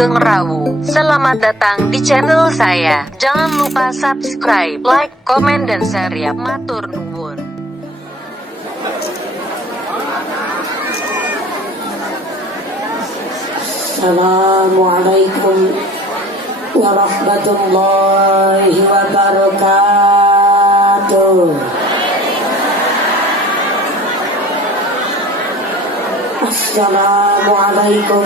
Sugeng Rawu. Selamat datang di channel saya. Jangan lupa subscribe, like, komen, dan share ya. Matur nuwun. Assalamualaikum warahmatullahi wabarakatuh. Assalamualaikum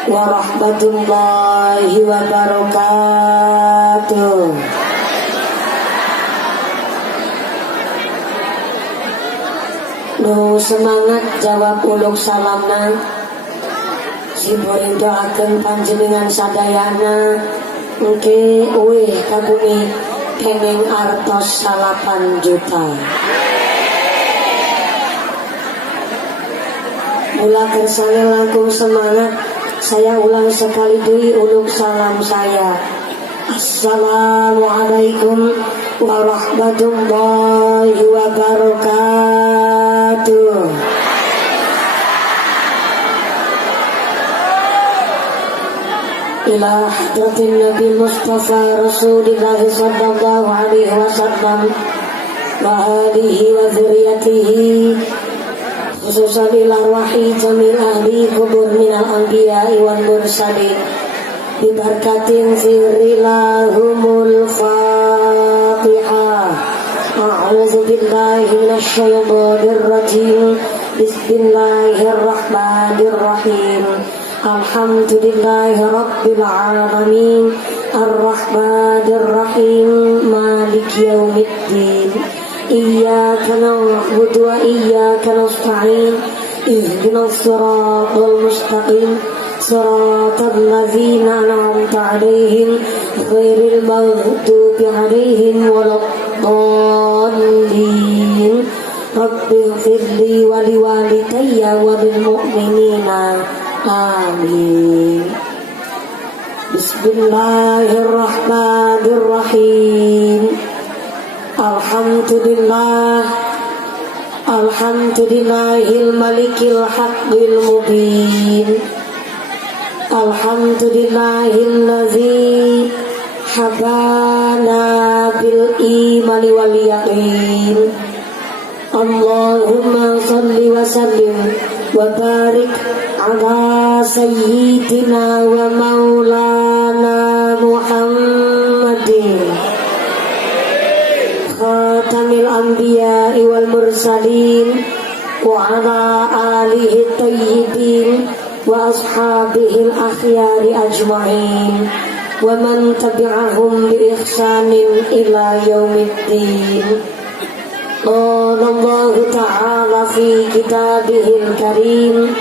warahmatullahi wabarakatuh. Nu semangat jawab uluk salamna. Siburing doakeun panjenengan sadayana engke uih kabumi kenging artos 8 juta. Mula kersane langkung semangat, saya ulang sekali deui uluk salam saya. Assalamualaikum warahmatullahi wabarakatuh. Ila hadratin Nabi Mustafa Rasulullah sallallahu alaihi wasallam wa alihi wa dzurriyyatihi khususan ila arwahi jami' ahli kubur minal anbiya'i wal mursalin bi barakatin sirrillahumul fatihah. A'udzu billahi minasy syaithanir rajim. Bismillahirrahmanirrahim. Alhamdulillahi rabbil alamin. Ar-rahmanir rahim. Maliki yaumiddin. Iyyaka na'budu wa iyyaka nasta'in. Ihdinas siratal mustaqim. Siratal ladzina an'amta 'alaihim ghairil maghdubi 'alaihim waladdallin. Rabbighfirli wa liwalidayya wa lil mu'minina. Amin. Bismillahirrahmanirrahim. Alhamdulillahil malikil haqqil mubin. Alhamdulillahilladzi habana bil imani wal yaqin. Allahumma salli wa sallim wa barik ala sayyidina wa maulana Muhammadin khatamil anbiya'i wal mursalin wa ala alihi tayyibin wa ashabihil akhyari ajma'in wa man tabi'ahum bi ihsanin ila yaumiddin. Qala Allah ta'ala fi kitabihil karim.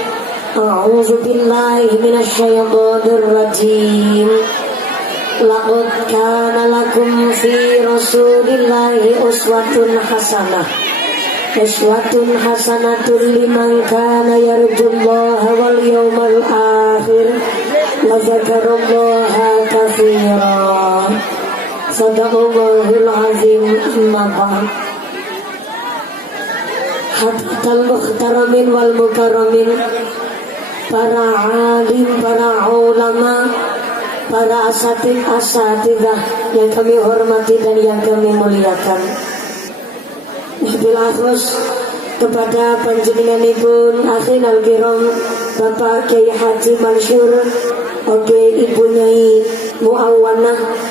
A'udzu billahi minasy syaithanir rajim. Laqad kana lakum fi Rasulillahi uswatun hasanah. Uswatun hasanatun liman kana yarjullaha wal yawmal akhir wa dzakarallaha katsiran. Shadaqallahul azim. Amma ba'd. Hadratal muhtaramin wal mukarramin, para alim, para ulama, para asatidah yang kami hormati dan yang kami muliakan. Wabil akhus kepada panjenenganipun akhin al-kiram Bapak Kiai Haji Mansur oge Ibu Nyai Muawanah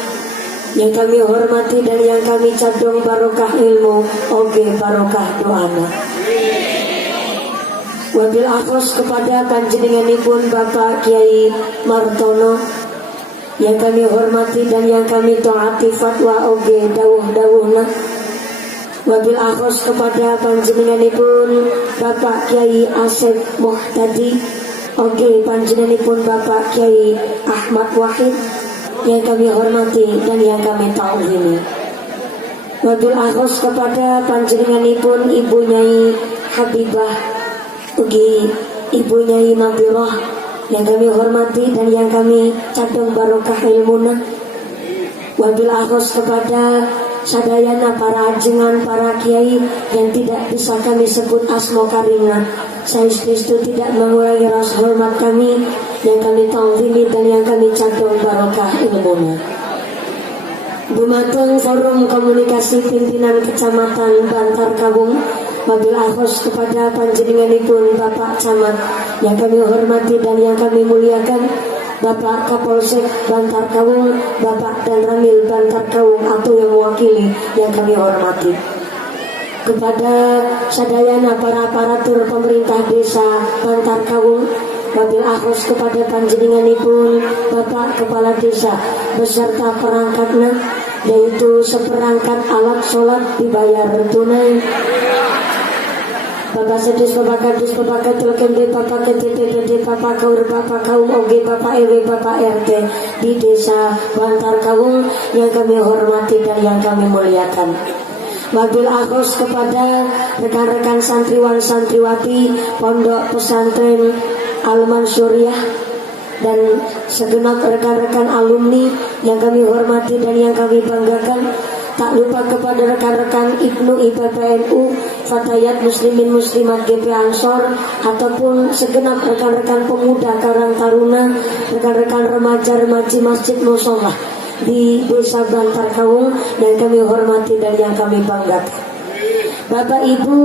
yang kami hormati dan yang kami cadong barokah ilmu oge barokah doana. Wabil akhus kepada panjenenganipun Bapak Kiai Martono yang kami hormati dan yang kami taati fatwa oge dawuh-dawuhna. Wabil akhus kepada panjenenganipun Bapak Kiai Asep Muhtadi oge panjenenganipun Bapak Kiai Ahmad Wahid yang kami hormati dan yang kami taati. Wabil akhus kepada panjenenganipun Ibu Nyai Habibah ugi Ibu Nyai Nabirah yang kami hormati dan yang kami cadong barokah ilmuna. Wabil akhus kepada sadayana para ajengan, para kiai yang tidak bisa kami sebut asma karimna. Saya tidak mengurangi rasa hormat kami yang kami ta'zimi dan yang kami cadong barokah ilmunya. Dumateng Forum Komunikasi Pimpinan Kecamatan Bantar Kawung, wabil akhos kepada panjenenganipun Bapak Camat yang kami hormati dan yang kami muliakan, Bapak Kapolsek Bantar Kawung, Bapak dan Ramil Bantar Kawung atau yang mewakili yang kami hormati. Kepada sadayana para aparatur pemerintah desa Bantar Kawung, wabil akhos kepada panjenenganipun Bapak Kepala Desa beserta perangkatnya, yaitu seperangkat alat sholat dibayar tunai. Bapak Sedis, Bapak Kadis, Bapak Ketua KMD, Bapak KTPPD, Bapak Kaur, Bapak Kaum OG, Bapak RW, Bapak RT di Desa Bantar Kawung yang kami hormati dan yang kami muliakan. Wabil akhos kepada rekan-rekan santriwan santriwati Pondok Pesantren Al-Mansyuriyah dan segenap rekan-rekan alumni yang kami hormati dan yang kami banggakan. Tak lupa kepada rekan-rekan Ibnu IPPNU, Fatayat Muslimin Muslimat GP Ansor, ataupun segenap rekan-rekan pemuda Karang Taruna, rekan-rekan remaja-remaji Masjid Musolah di Desa Bantar Kawung yang kami hormati dan yang kami banggakan. Bapak Ibu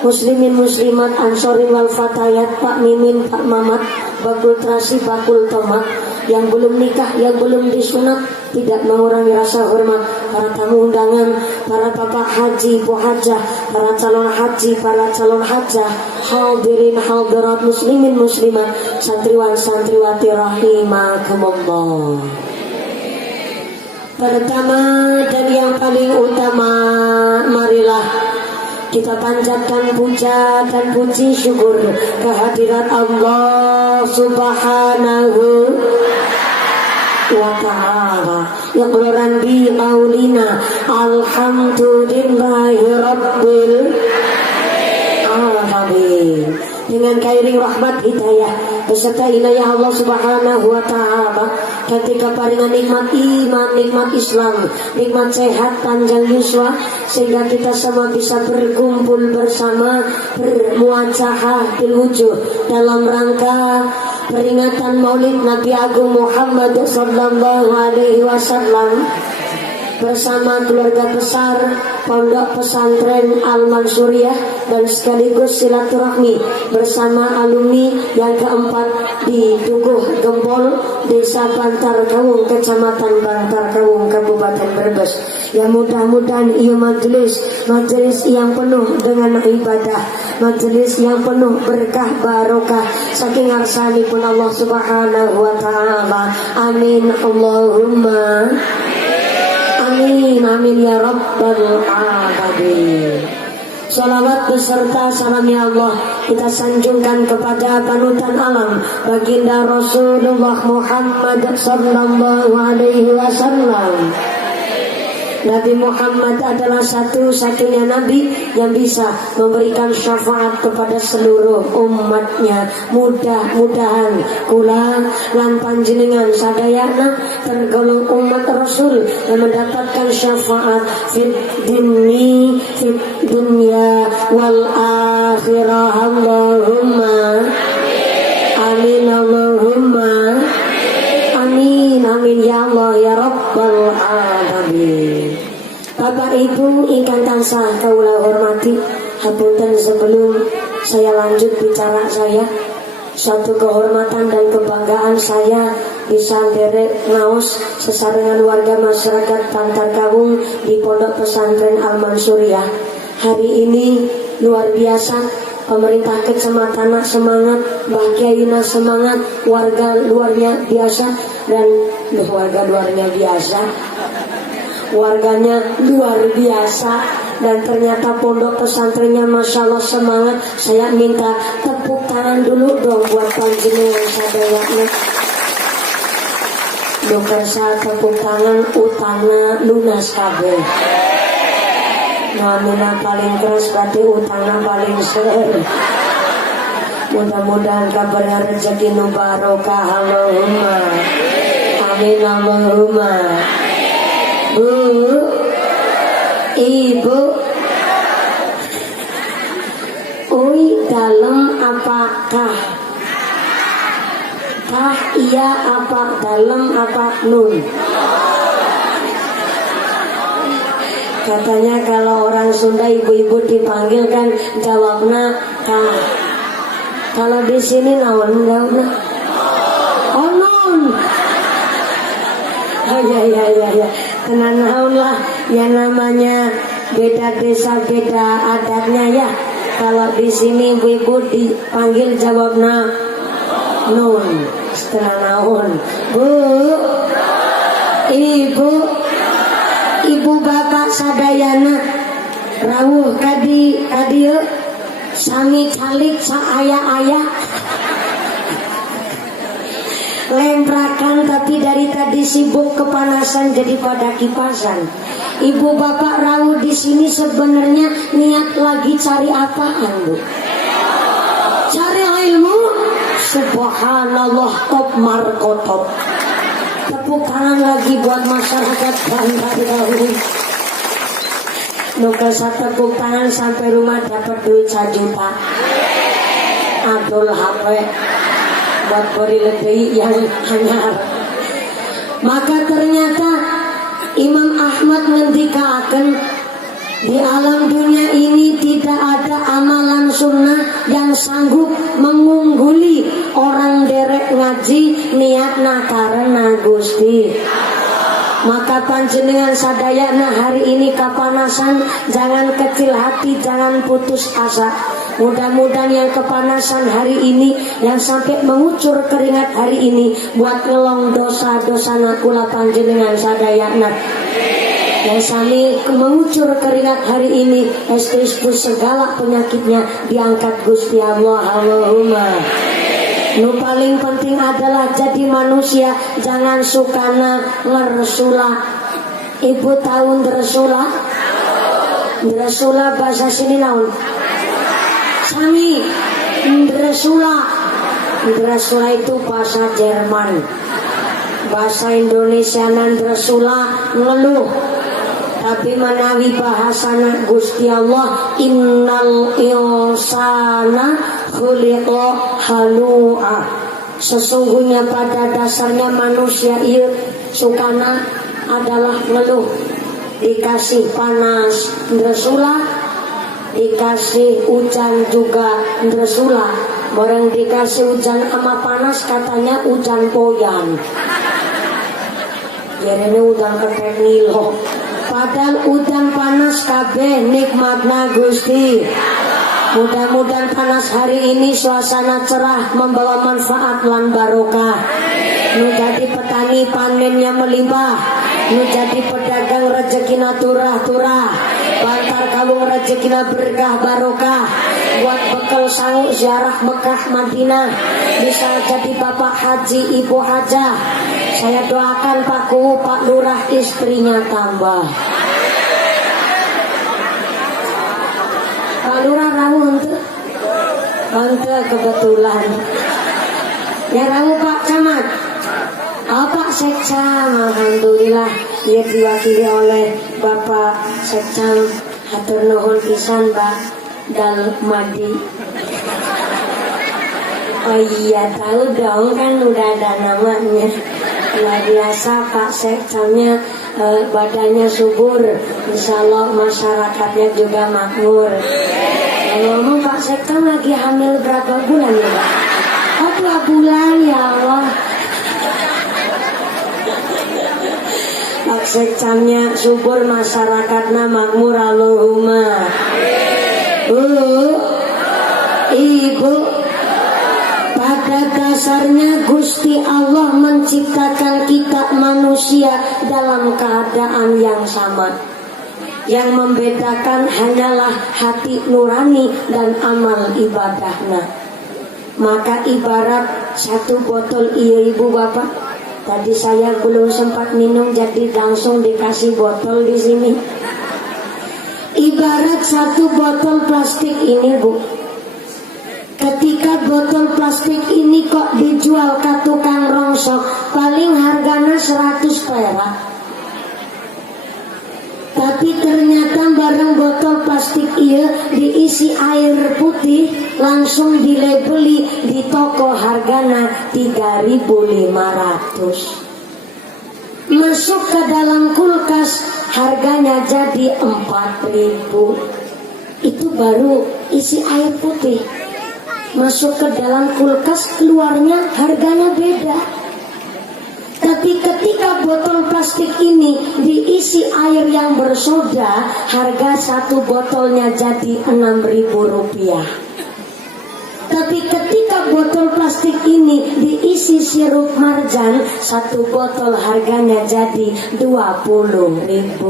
Muslimin Muslimat Ansorin wal Fatayat, Pak Mimin, Pak Mamat, Bakul Trasi, Bakul Tomat, yang belum nikah, yang belum disunat, tidak mengurangi rasa hormat para tamu undangan, para bapak haji, bu hajah, para calon haji, para calon hajah, hadirin hadirat muslimin muslimat, santriwan santriwati rahimakumullah. Pertama dan yang paling utama, marilah kita panjatkan puja dan puji syukur kehadirat Allah Subhanahu wa ta'ala yang keluaran bi maulina alhamdulillahi rabbil alamin. Dengan kairing rahmat hidayah beserta inayah Allah Subhanahu wa ta'ala, ketika paringan nikmat iman, nikmat Islam, nikmat sehat, panjang yuswa, sehingga kita semua bisa berkumpul bersama, bermuajahah bil wujuh dalam rangka peringatan Maulid Nabi Agung Muhammad sallallahu alaihi wasallam bersama keluarga besar Pondok Pesantren Al-Mansyuriyah dan sekaligus silaturahmi bersama alumni yang keempat di Dukuh Gempol, Desa Bantar Kawung, Kecamatan Bantar Kawung, Kabupaten Brebes. Yang mudah-mudahan ia majelis yang penuh dengan ibadah, majelis yang penuh berkah barokah saking arsanipun Allah Subhanahu wa ta'ala. Amin Allahumma amin, amin ya rabbal alamin. Salawat beserta salamnya Allah kita sanjungkan kepada panutan alam baginda Rasulullah Muhammad sallallahu alaihi wasallam. Nabi Muhammad adalah satu-satunya Nabi yang bisa memberikan syafaat kepada seluruh umatnya. Mudah-mudahan kula lan panjenengan sadayana tergolong umat Rasul yang mendapatkan syafaat fid dunya wal akhirah. Allahumma amin, Allahumma amin, amin ya Allah ya rabbal alamin. Bapak Ibu ingkang tansah kawula hormati, hapunten sebelum saya lanjut bicara saya, suatu kehormatan dan kebanggaan saya bisa derek ngaos sesarengan warga masyarakat Bantar Kawung di Pondok Pesantren Al-Mansyuriyah. Hari ini luar biasa, pemerintah kecamatan semangat, Mbah Kiaiuna semangat, warga luarnya biasa dan warga luarnya biasa. Warganya luar biasa dan ternyata pondok pesantrennya masya Allah semangat. Saya minta tepuk tangan dulu dong buat panjenengan sadayana. Dokter saya tepuk tangan utana lunas kabeh. Namina paling keras berarti utana paling ser. Mudah-mudahan kabarnya rezeki nu barokah. Allahumma amin, Allahumma. Bu, Ibu, ui dalam apakah? kah, iya apa, dalam apa, nun. Katanya kalau orang Sunda ibu-ibu dipanggil kan jawabnya kah. Kalau di sini naon jawabnya? Oh nun. Oh ya. Tenan naon lah. Ya namanya beda desa beda adatnya ya. Kalau di sini ibu-ibu dipanggil jawabnya nun. Setengah naon. Bu, ibu bapak sadayana rawuh kadi sami calik saaya-aya lemprakan, tapi dari tadi sibuk kepanasan jadi pada kipasan. Ibu bapak rawuh di sini sebenarnya niat lagi cari apaan, Bu? Cari ilmu. Subhanallah, top markotop. Tepuk tangan lagi buat masyarakat Bantar dahulu. Nukel tepuk tangan sampai rumah dapat duit 1 juta. Adul HP buat beri lebih yang hanyar. Maka ternyata Imam Ahmad ngendikaaken di alam dunia ini tidak ada amalan sunnah yang sanggup mengungguli orang derek ngaji niatna karena Gusti. Maka panjenengan sadayana hari ini kapanasan, jangan kecil hati, jangan putus asa. Mudah-mudahan yang kepanasan hari ini, yang sampai mengucur keringat hari ini, buat ngelong dosa-dosa nakula panjenengan sadayana. Yang sami mengucur keringat hari ini, estus segala penyakitnya diangkat Gusti Allah. Allahumma. Nu paling penting adalah jadi manusia, jangan sukana ngeresula. Ibu tahu ngeresula? Ngeresula bahasa sini naon? Sami ngeresula. Ngeresula itu bahasa Jerman. Bahasa Indonesia ngeresula ngeluh. Tapi menawi bahasana Gusti Allah, innal insana khuliqa halu'a. Sesungguhnya pada dasarnya manusia ieu sukana adalah ngeluh. Dikasih panas ndresula, dikasih hujan juga ndresula. Barang dikasih hujan sama panas katanya hujan poyan. Jarene hujan kepek nilo. Padahal hujan panas kabeh nikmatna Gusti. Mudah-mudahan panas hari ini suasana cerah membawa manfaat lan barokah. Nu jadi petani panennya melimpah. Nu jadi pedagang rezekina turah-turah. Bantar kalung rezekina berkah barokah. Buat bekal sanggup ziarah Mekah Madinah. Bisa jadi bapak haji, ibu hajah. Saya doakan Pak Kuwu, Pak Lurah istrinya tambah. Pak Lurah rawuh ente kebetulan. Ya rawuh Pak Camat. Pak Sekcam, alhamdulillah ia diwakili oleh Bapak Sekcam. Hatur nuhun pisan Mbak Dalmadi. Oh iya tahu dong, kan udah ada namanya. Luar biasa Pak Sekcamnya, badannya subur, insya Allah masyarakatnya juga makmur. Ngomong Pak Sekcam lagi hamil berapa bulan ya Pak? Oh 2 bulan ya Allah. Pak Sekcamnya subur, masyarakatnya makmur. Allahumma. Ibu, pada dasarnya Gusti Allah menciptakan kita manusia dalam keadaan yang sama. Yang membedakan hanyalah hati nurani dan amal ibadahnya. Maka ibarat 1 botol, iya ibu bapak, tadi saya belum sempat minum jadi langsung dikasih botol di sini. Ibarat 1 botol plastik ini Bu. Ketika botol plastik ini kok dijual ke tukang rongsok, paling harganya 100 perak. Tapi ternyata barang botol plastik plastik iya diisi air putih langsung dilabeli di toko hargana 3.500. Masuk ke dalam kulkas harganya jadi 4.000. Itu baru isi air putih. Masuk ke dalam kulkas keluarnya harganya beda. Tapi ketika botol plastik ini diisi air yang bersoda, harga satu botolnya jadi 6.000 rupiah. Tapi ketika botol plastik ini diisi sirup marjan, satu botol harganya jadi 20.000.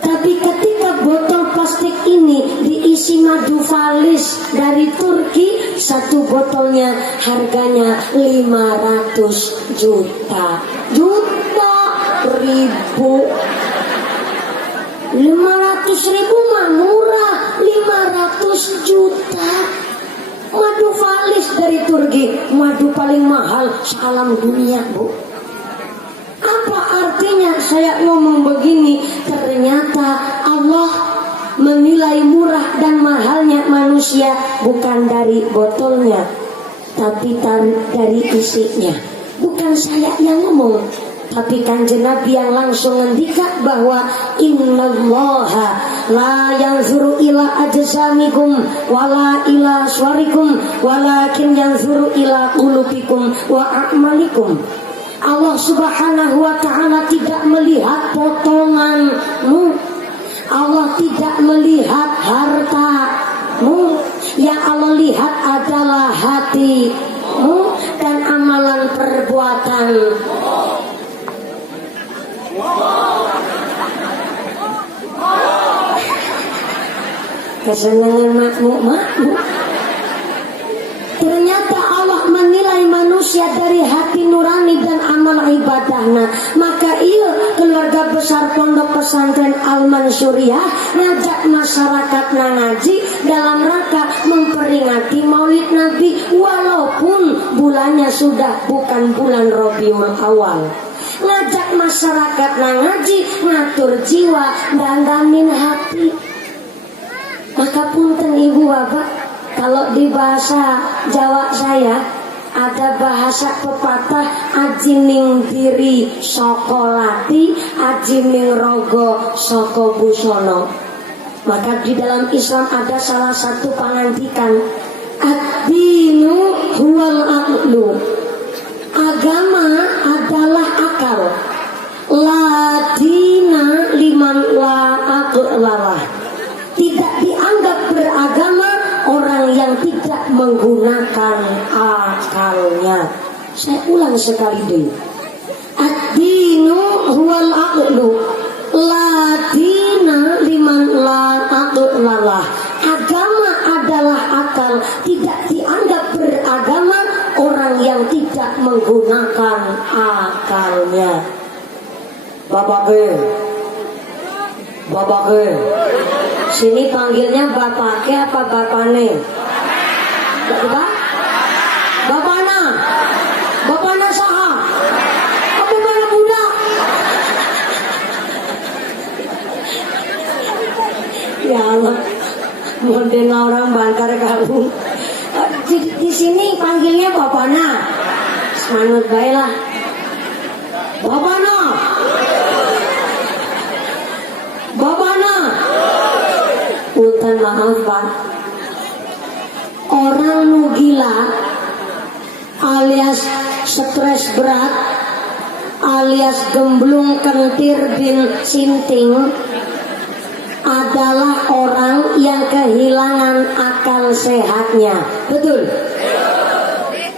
Tapi ketika botol plastik ini diisi madu falis dari Turki, satu botolnya harganya 500 juta. Ribu. 500 ribu mah murah, 500 juta. Madu falis dari Turki, madu paling mahal sealam dunia, Bu. Apa artinya saya ngomong begini? Ternyata Allah menilai murah dan mahalnya manusia bukan dari botolnya, tapi dari isinya. Bukan saya yang ngomong, tapi Kanjeng Nabi yang langsung ngendika bahwa innallaha la yanzuru ila ajsamikum wala ila suwarikum walakin yanzuru ila qulubikum wa a'malikum. Allah Subhanahu wa ta'ala tidak melihat potonganmu. Allah tidak melihat hartamu. Yang Allah lihat adalah hatimu dan amalan perbuatanmu. Kesenangan makmu. Ternyata Allah menilai manusia dari hati nurani dan amal ibadahnya. Maka iya keluarga besar Pondok Pesantren Al-Mansuriyah ngajak masyarakat ngaji dalam rangka memperingati Maulid Nabi walaupun bulannya sudah bukan bulan Rabiul Awal. Ngajak masyarakat ngaji, ngatur jiwa, dandanin hati. Maka punten ibu bapak, kalau di bahasa Jawa saya ada bahasa pepatah aji ning diri saka lati, aji ning rogo saka busono. Maka di dalam Islam ada salah satu pangandikan, ad-dinu huwal aqlu. Agama adalah akal. La dina liman la aqlalah. Tidak dianggap beragama orang yang tidak menggunakan akalnya. Saya ulang sekali dulu. Ad-dinu huwal aqlu. La dina liman la aqlalah. Agama adalah akal. Tidak dianggap beragama orang yang tidak menggunakan akalnya. Bapak sini panggilnya bapaknya apa bapane? Bapana saha? Apa mana budak? Ya Allah, model orang Bantar kamu. Di sini panggilnya bapana. Semangat baiklah. Bapana. Punten maaf Pak, orang nu gila alias stres berat alias gemblung kentir bin sinting adalah orang yang kehilangan akal sehatnya. Betul?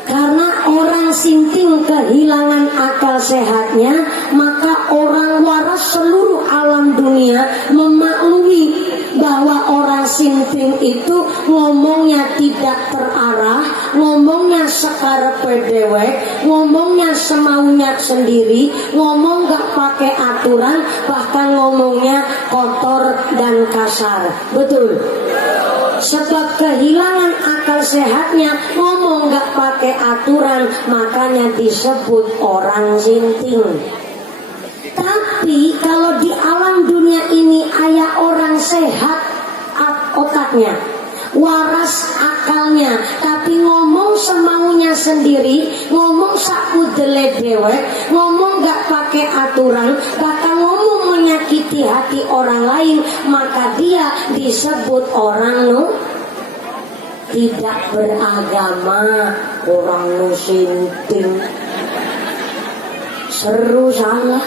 Karena orang sinting kehilangan akal sehatnya, maka orang waras seluruh alam dunia memaklumi bahwa orang sinting itu ngomongnya tidak terarah, ngomongnya sekarepe dewek, ngomongnya semaunya sendiri, ngomong gak pakai aturan, bahkan ngomongnya kotor dan kasar. Betul? Sebab kehilangan akal sehatnya, ngomong gak pakai aturan, makanya disebut orang sinting. Tapi Nabi kalau di alam dunia ini ayah orang sehat otaknya, waras akalnya, tapi ngomong semaunya sendiri, ngomong sakudele dewek, ngomong gak pakai aturan, bahkan ngomong menyakiti hati orang lain, maka dia disebut orang tidak beragama, orang nusinting. Seru salah.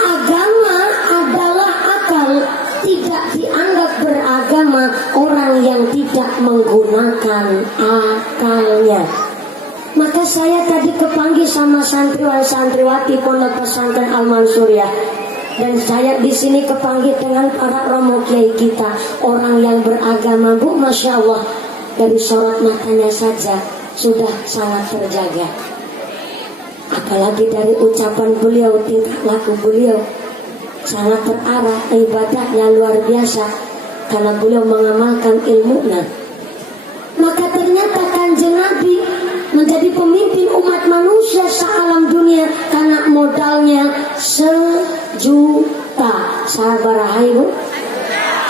Agama adalah akal. Tidak dianggap beragama orang yang tidak menggunakan akalnya. Maka saya tadi kepanggil sama santriwan santriwati Pondok Pesantren Al Mansuriyah, dan saya di sini kepanggil dengan para romo kiai kita, orang yang beragama. Bu, masya Allah, dari sorot matanya saja sudah sangat terjaga. Apalagi dari ucapan beliau, tingkah laku beliau sangat terarah, ibadahnya luar biasa karena beliau mengamalkan ilmunya. Maka ternyata Kanjeng Nabi menjadi pemimpin umat manusia sealam dunia karena modalnya 1 juta. Sabar ibu,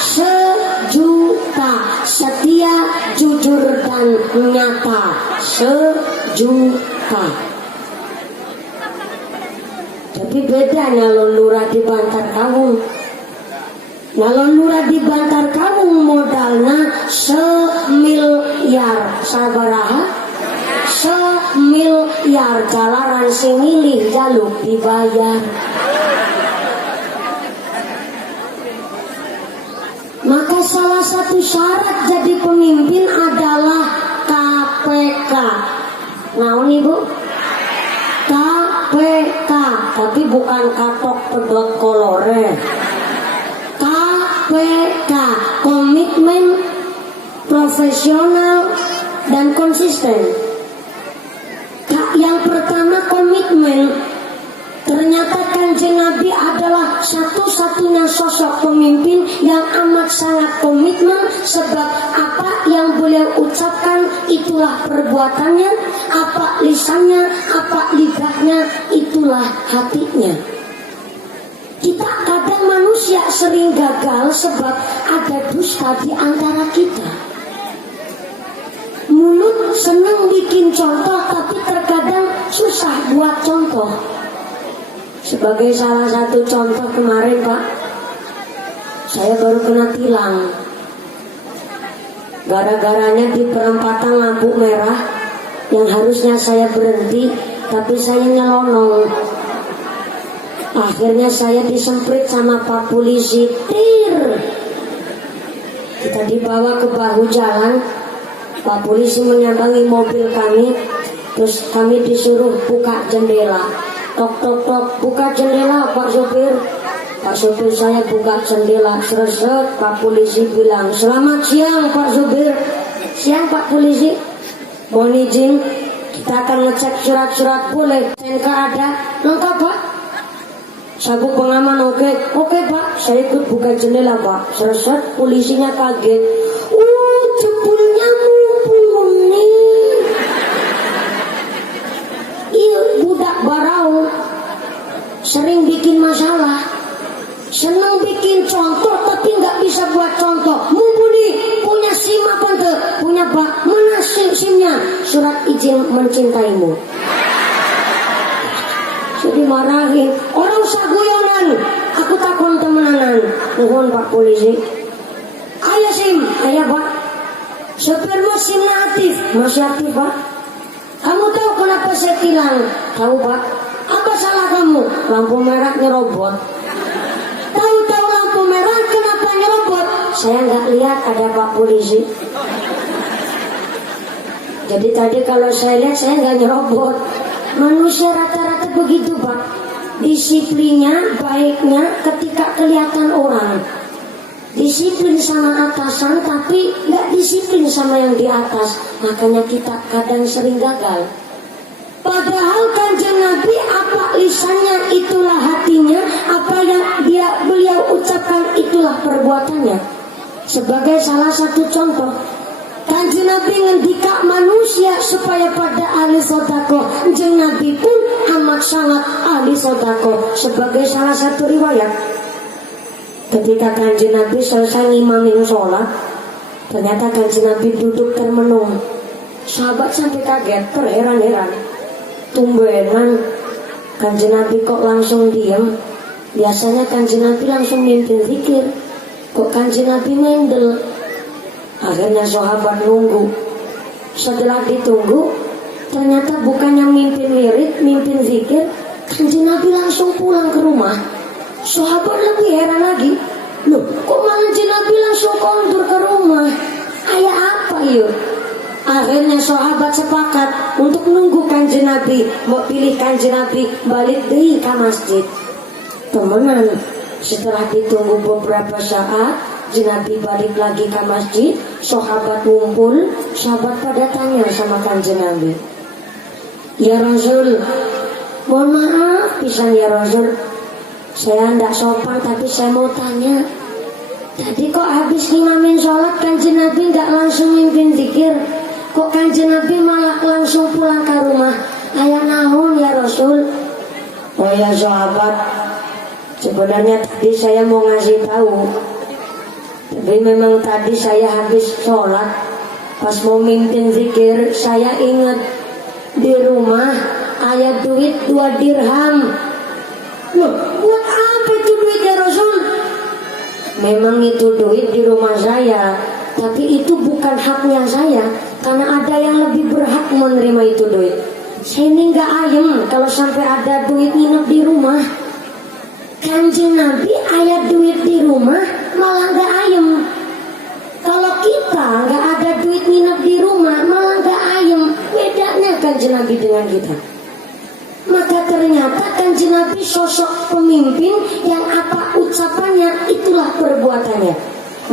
1 juta, setia, jujur dan nyata. 1 juta. Tapi beda nyalon lurah di Bantar Kawung. Nyalon lurah di Bantar Kawung modalnya 1 miliar. Sabaraha? 1 miliar. Jalaran sing milih jaluk dibayar. Maka salah satu syarat jadi pemimpin adalah KPK. Nah ini bu, KPK, tapi bukan katok pedot kolore. KPK, komitmen profesional dan konsisten. Yang pertama komitmen. Ternyata Kanjeng Nabi adalah satu-satunya sosok pemimpin yang amat sangat komitmen, sebab apa yang beliau ucapkan itulah perbuatannya, apa lisannya, apa lidahnya, itulah hatinya. Kita kadang manusia sering gagal sebab ada dusta di antara kita. Mulut senang bikin contoh, tapi terkadang susah buat contoh. Sebagai salah satu contoh kemarin Pak, saya baru kena tilang. Gara-garanya di perempatan lampu merah yang harusnya saya berhenti, tapi saya nyelonong. Akhirnya saya disemprit sama Pak Polisi. Kita dibawa ke bahu jalan. Pak Polisi menyambangi mobil kami, terus kami disuruh buka jendela. Tok tok tok, buka jendela Pak sopir. Pak sopir saya buka jendela, seret. Pak Polisi bilang, selamat siang Pak sopir. Siang Pak Polisi, mohon izin kita akan ngecek surat-surat, boleh? STNK ada? Lengkap Pak? Sabuk pengaman oke Pak. Saya ikut buka jendela Pak, seret. Polisinya kaget. Jebulnya mumpuni. Iya, budak barau sering bikin masalah, senang bikin contoh tapi nggak bisa buat contoh. Mumpuni, punya SIM apa ente? Punya Pak. Mana SIM-nya? Surat izin mencintaimu. Jadi marahin orang saguyonan. Aku takon temenanan. Mohon Pak Polisi. Ayah SIM, ayah Pak. Sopirmu SIM aktif, masih aktif Pak. Kamu tahu kenapa saya tilang? Tahu Pak. Apa salah kamu? Lampu merah nyerobot. Tahu-tahu lampu merah kenapa nyerobot? Saya nggak lihat ada Pak Polisi. Jadi tadi kalau saya lihat saya nggak nyerobot. Manusia rata-rata begitu Pak. Disiplinnya, baiknya ketika kelihatan orang. Disiplin sama atasan tapi nggak disiplin sama yang di atas. Makanya kita kadang sering gagal. Padahal Kanjeng Nabi apa lisannya itulah hatinya, apa yang beliau ucapkan itulah perbuatannya. Sebagai salah satu contoh, Kanjeng Nabi ngendika manusia supaya pada ahli sedekah. Kanjeng Nabi pun amat sangat ahli sedekah. Sebagai salah satu riwayat, ketika Kanjeng Nabi selesai ngimamin sholat, ternyata Kanjeng Nabi duduk termenung. Sahabat sampai kaget, terheran-heran. Tumbenan Kanjeng Nabi kok langsung diam? Biasanya Kanjeng Nabi langsung mimpin zikir, kok Kanjeng Nabi mendel? Akhirnya sahabat nunggu. Setelah ditunggu, ternyata bukannya mimpin wirid, mimpin zikir, Kanjeng Nabi langsung pulang ke rumah. Sahabat lebih heran lagi. Loh, kok malah Kanjeng Nabi langsung kondur ke rumah? Ayah apa yuk? Akhirnya sahabat sepakat untuk nunggu Kanjeng Nabi, mau pilih Kanjeng Nabi balik deh ke masjid. Temenan, setelah ditunggu beberapa saat, Kanjeng Nabi balik lagi ke masjid. Sahabat ngumpul, sahabat pada tanya sama Kanjeng Nabi, ya Rasul, mohon maaf pisan ya Rasul, saya tidak sopan tapi saya mau tanya, tadi kok habis ngimamin sholat Kanjeng Nabi nggak langsung mimpin zikir, kok Kanjeng Nabi malah langsung pulang ke rumah? Ayah naon ya Rasul? Oh ya sahabat, sebenarnya tadi saya mau ngasih tahu, tapi memang tadi saya habis sholat, pas mau mimpin zikir saya ingat di rumah ayat duit 2 dirham. Loh, buat apa itu duit ya Rasul? Memang itu duit di rumah saya, tapi itu bukan haknya saya, karena ada yang lebih berhak menerima itu duit. Saya ini gak ayem kalau sampai ada duit nginep di rumah. Kanjeng Nabi ayat duit di rumah malah gak ayem. Kalau kita gak ada duit nginep di rumah malah gak ayem. Bedanya Kanjeng Nabi dengan kita. Maka ternyata Kanjeng Nabi sosok pemimpin yang apa ucapannya itulah perbuatannya.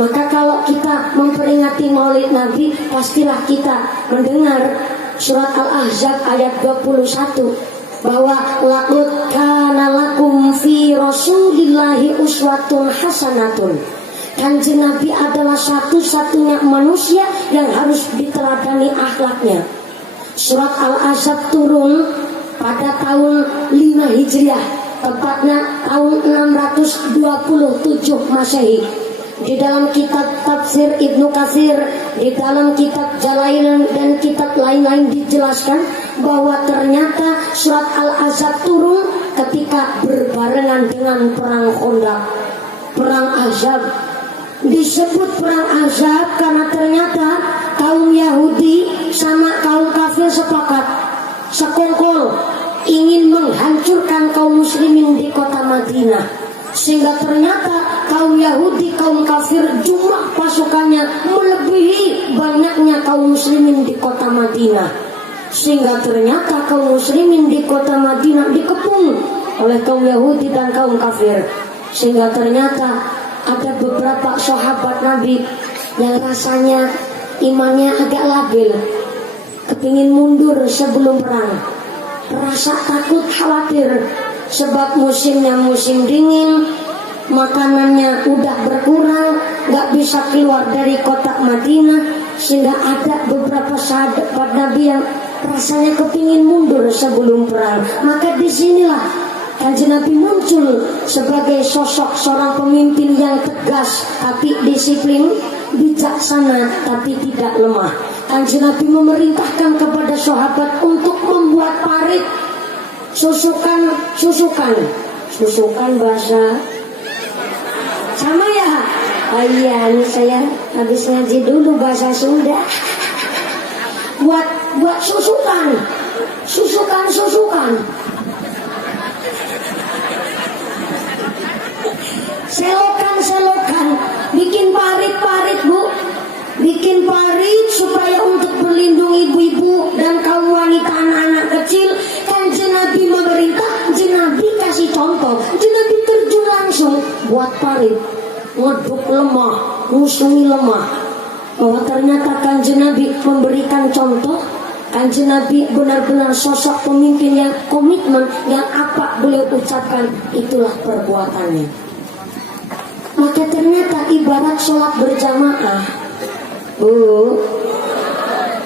Maka kalau kita memperingati Maulid Nabi, pastilah kita mendengar surat Al-Ahzab ayat 21 bahwa laqad kana lakum fi Rasulillahi uswatun hasanatun. Kanjeng Nabi adalah satu-satunya manusia yang harus diteladani akhlaknya. Surat Al-Ahzab turun pada tahun 5 Hijriah, tepatnya tahun 627 Masehi. Di dalam kitab tafsir Ibnu Katsir, di dalam kitab Jalail dan kitab lain-lain dijelaskan bahwa ternyata surat Al-Ahzab turun ketika berbarengan dengan perang Khandaq, perang Ahzab. Disebut perang Ahzab karena ternyata kaum Yahudi sama kaum kafir sepakat sekongkol ingin menghancurkan kaum muslimin di kota Madinah, sehingga ternyata kaum Yahudi, kaum kafir jumlah pasukannya melebihi banyaknya kaum muslimin di kota Madinah, sehingga ternyata kaum muslimin di kota Madinah dikepung oleh kaum Yahudi dan kaum kafir, sehingga ternyata ada beberapa sahabat Nabi yang rasanya imannya agak labil, kepingin mundur sebelum perang, rasa takut khawatir sebab musimnya musim dingin, makanannya udah berkurang, gak bisa keluar dari kota Madinah, sehingga ada beberapa sahabat Nabi yang rasanya kepingin mundur sebelum perang. Maka disinilah Kanjeng Nabi muncul sebagai sosok seorang pemimpin yang tegas tapi disiplin, bijaksana tapi tidak lemah. Kanjeng Nabi memerintahkan kepada sahabat untuk membuat parit, susukan bahasa sama ya. Oh iya, ini saya habis ngaji dulu bahasa Sunda. Buat susukan. Selokan, bikin parit Bu, bikin parit supaya untuk berlindung ibu-ibu dan kaum wanita, anak-anak kecil. Kanjeng Nabi memerintah, Kanjeng Nabi kasih contoh, Kanjeng Nabi terjun langsung buat parit, ngeduk lemah, ngusungi lemah. Bahwa ternyata Kanjeng Nabi memberikan contoh. Kanjeng Nabi benar-benar sosok pemimpin yang komitmen, yang apa beliau ucapkan itulah perbuatannya. Maka ternyata ibarat sholat berjamaah, Bu,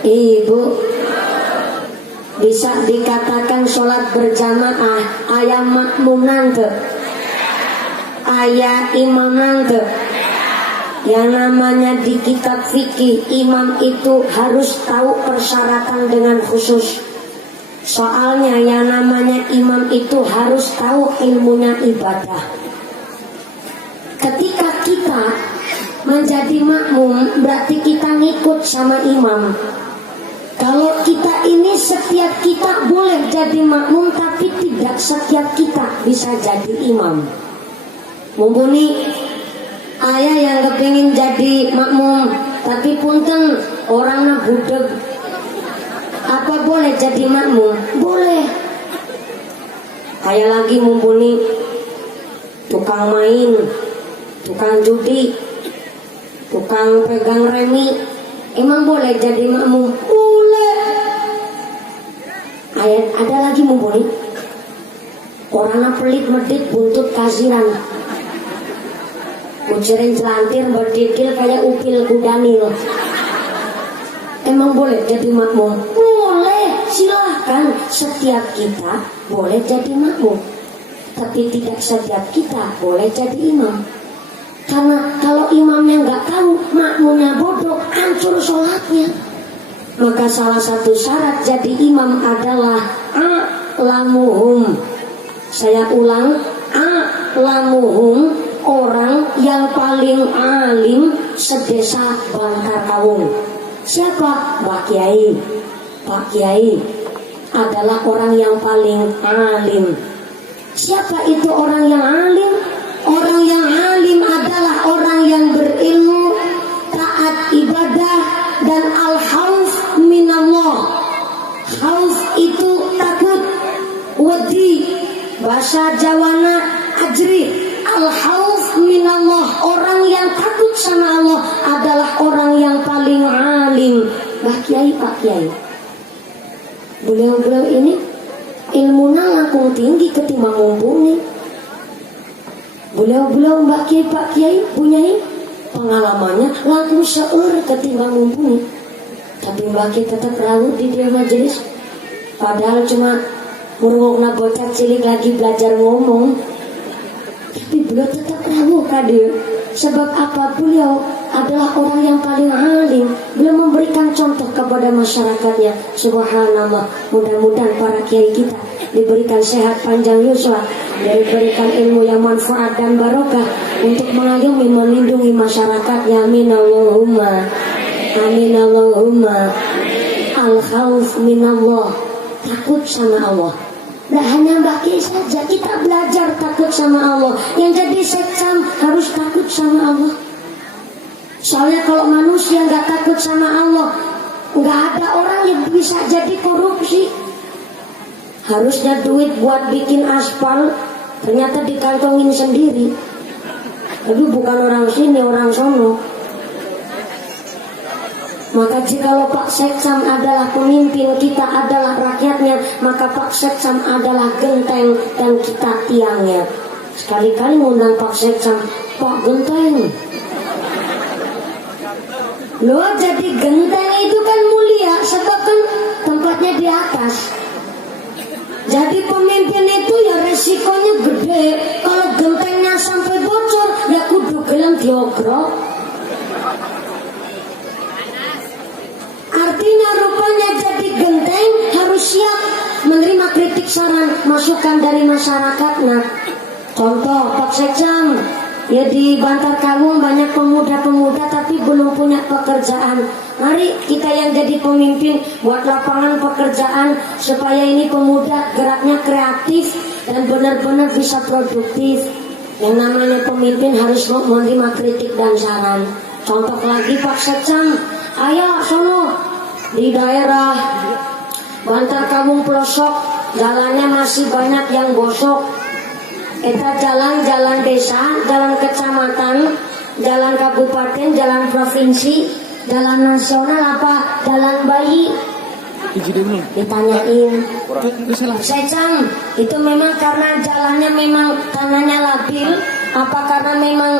Ibu, bisa dikatakan sholat berjamaah ayah makmum nante, ayah imam nante. Yang namanya di kitab fikih, imam itu harus tahu persyaratan dengan khusus. Soalnya yang namanya imam itu harus tahu ilmunya ibadah. Ketika kita menjadi makmum, berarti kita ngikut sama imam. Kalau kita ini setiap kita boleh jadi makmum, tapi tidak setiap kita bisa jadi imam. Mumpuni ayah yang kepingin jadi makmum, tapi punten orangnya budeg, apa boleh jadi makmum? Boleh. Kayak lagi mumpuni tukang main, tukang judi, tukang pegang remi, emang boleh jadi makmum? Boleh. Ada lagi mumpuni orangnya pelit medit buntut kasiran, kucirin celantir berdikil kayak upil kudanil. Emang boleh jadi makmum? Boleh, silahkan. Setiap kita boleh jadi makmum, tapi tidak setiap kita boleh jadi imam. Karena kalau imamnya nggak tahu, makmumnya bodoh, hancur sholatnya. Maka salah satu syarat jadi imam adalah a'lamuhum. Saya ulang, a'lamuhum, orang yang paling alim sedesa Bantar Kawung. Siapa? Pak Kiai. Pak Kiai adalah orang yang paling alim. Siapa itu orang yang alim? Orang yang alim adalah orang yang berilmu, taat ibadah, dan al-khauf minallah. Khauf itu takut, wedi, bahasa Jawana ajri. Al-khauf minallah, orang yang takut sama Allah adalah orang yang paling alim. Pak Kiai, Pak Kiai, beliau-beliau ini ilmunya langkung tinggi ketimbang mumpuni. Beliau-beliau Mbak Kiai, Pak Kiai punya pengalamannya langkung seur ketimbang mumpuni. Tapi Mbak Kiai tetap rawuh di dia majelis, padahal cuma murungna bocah cilik lagi belajar ngomong. Tapi beliau tetap rawuh kadir. Sebab apa? Beliau adalah orang yang paling alim. Beliau memberikan contoh kepada masyarakatnya. Subhanallah. Mudah-mudahan para kiai kita diberikan sehat panjang yuswa, diberikan ilmu yang manfaat dan barokah untuk mengayomi melindungi masyarakatnya. Amin Allahumma. Amin Allahumma. Al-khauf minallah, takut sama Allah. Nah, hanya Mbak Kiai saja kita belajar takut sama Allah. Yang jadi seksam harus takut sama Allah. Soalnya kalau manusia nggak takut sama Allah, nggak ada orang yang bisa jadi korupsi. Harusnya duit buat bikin aspal, ternyata dikantongin sendiri. Tapi bukan orang sini, orang sono. Maka jikalau Pak Seksam adalah pemimpin, kita adalah rakyatnya, maka Pak Seksam adalah genteng dan kita tiangnya. Sekali-kali ngundang Pak Seksam, Pak Genteng. Loh, jadi genteng itu kan mulia, sebab kan tempatnya di atas. Jadi pemimpin itu ya resikonya gede. Kalau gentengnya sampai bocor, ya kudu gelem diogrok. Artinya rupanya jadi genteng harus siap menerima kritik, saran, masukan dari masyarakat. Nah, contoh Pak Seksam, ya di Bantar Kawung banyak pemuda-pemuda tapi belum punya pekerjaan. Mari kita yang jadi pemimpin buat lapangan pekerjaan supaya ini pemuda geraknya kreatif dan benar-benar bisa produktif. Yang namanya pemimpin harus menerima kritik dan saran. Contoh lagi Pak Seksam, ayo sono di daerah Bantar Kawung pelosok, jalannya masih banyak yang gosok. Eta jalan-jalan desa, jalan kecamatan, jalan kabupaten, jalan provinsi, jalan nasional apa jalan bayi. Ditanyain, Seksam, itu memang karena jalannya memang tanahnya labil, apa karena memang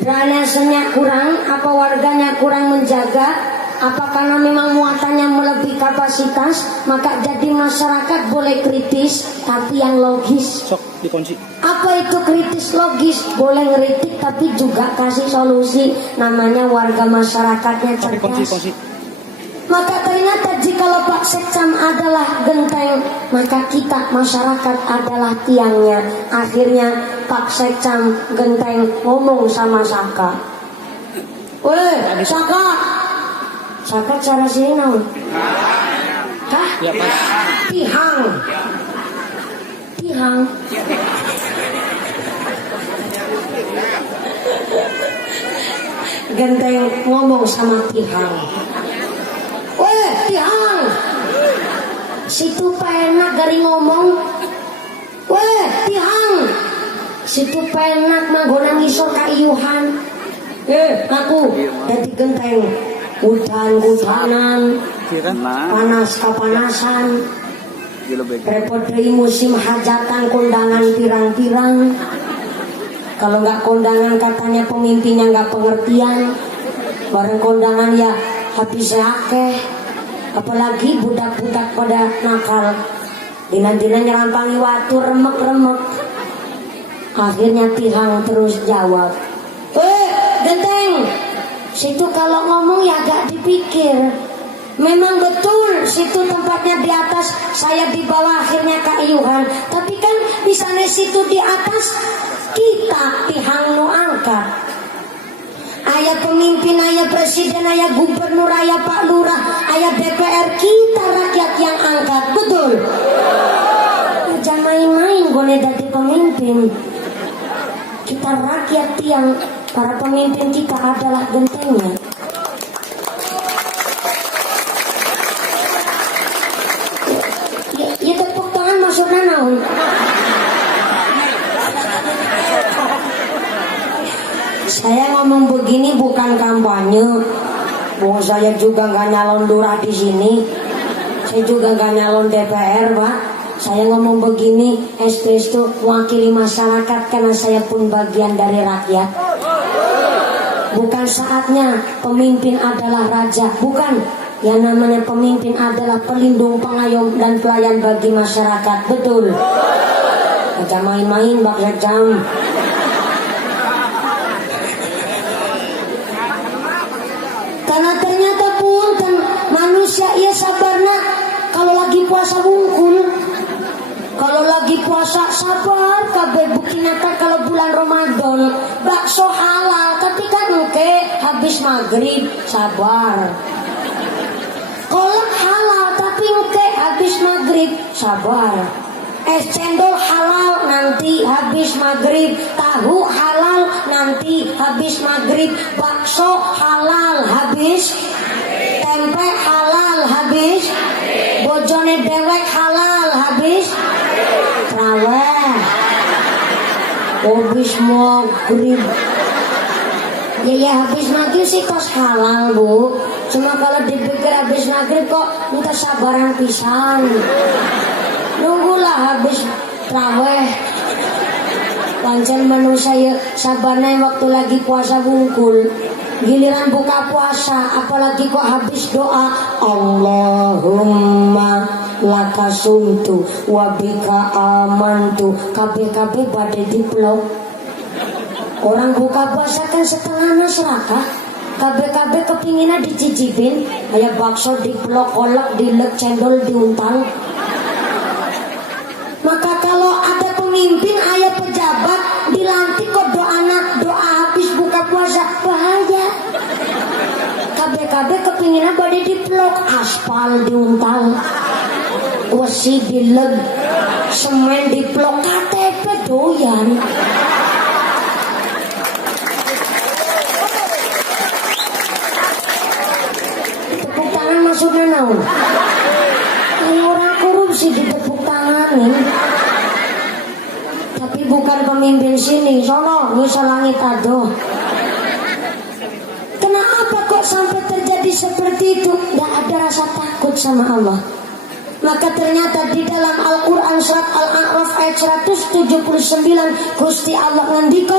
drainasenya kurang, apa warganya kurang menjaga, Apa karena memang muatannya melebihi kapasitas, maka jadi masyarakat boleh kritis, tapi yang logis. Sok dikunci. Apa itu kritis logis? Boleh ngeritik tapi juga kasih solusi. Namanya warga masyarakatnya Sok dikunci, cerdas. kunci. Maka ternyata jikalau Pak Sekcam adalah genteng, maka kita masyarakat adalah tiangnya. Akhirnya Pak Sekcam genteng ngomong sama Saka. Weh, Saka. Saka cara sini naon? Hah? Ya, Pak. Tihang. Tihang. Genteng ngomong sama Tihang. Weh, Tihang. Situ penak gari ngomong. Weh, Tihang. Situ penak manggona ngisor kaiyuhan. Aku jadi genteng. Hutan-hutanan, panas kapanasan, repot dari musim hajatan kondangan pirang-pirang. Kalau nggak kondangan katanya pemimpinnya nggak pengertian, bareng kondangan ya habis akeh. Apalagi budak-budak pada nakal, dina-dina nyerampangi waktu remek-remek. Akhirnya Tihang terus jawab, genteng. Situ kalau ngomong ya agak dipikir. Memang betul situ tempatnya di atas, saya di bawah, akhirnya kaiyuhan. Tapi kan misalnya situ di atas, kita Tihang nu angkat. Ayah pemimpin, ayah presiden, ayah gubernur, ayah pak lurah, ayah DPR, kita rakyat yang angkat. Betul? Jangan main-main gue jadi pemimpin. Kita rakyat yang para pemimpin kita adalah gentengnya. Ya tepuk tangan maksudnya naon? Saya ngomong begini bukan kampanye. Saya juga nggak nyalon lurah di sini. Saya juga nggak nyalon DPR, Pak. Saya ngomong begini, itu wakili masyarakat karena saya pun bagian dari rakyat. Bukan saatnya pemimpin adalah raja, bukan. Yang namanya pemimpin adalah pelindung, pengayom, dan pelayan bagi masyarakat. Betul. Jangan main-main, Pak Sekcam. Karena ternyata pun kan manusia ia sabarna kalau lagi puasa bungkul. Kalau lagi puasa sabar, kabeh bukti nyata kalau bulan Ramadan bakso halal, tapi kan oke habis maghrib sabar. Kolak halal, tapi oke habis maghrib sabar. Es cendol halal nanti habis maghrib, tahu halal nanti habis maghrib, bakso halal habis, tempe halal habis, bojone dewek halal habis. Traweh habis maghrib. Ya habis maghrib sih kos halal, Bu. Cuma kalau dipikir habis maghrib kok minta sabaran pisan. Nunggulah habis traweh. Pancen manusia ya sabarnya waktu lagi puasa bungkul. Giliran buka puasa apalagi kok habis doa Allahumma laka sumtu wabika amantu, kabeh-kabeh badai diplok. Orang buka puasa kan setengah serakah, kabeh-kabeh kepinginnya dicicipin, kayak bakso diplok, kolak dilek, cendol diuntal. Maka kalau ada pemimpin, ayah pejabat dilantik kok doa habis buka puasa, bahaya. Kabeh-kabeh kepinginnya badai diplok, aspal diuntal, wesi dileg, semen diplok, KTP doyan. Tepuk tangan maksudnya naon? Kayak orang korupsi ditepuk tanganin. Tapi bukan pemimpin sini, sono bisa langit aduh. Kenapa kok sampai terjadi seperti itu? Gak ada rasa takut sama Allah. Maka ternyata di dalam Al-Quran surat Al-A'raf ayat 179 Gusti Allah ngendika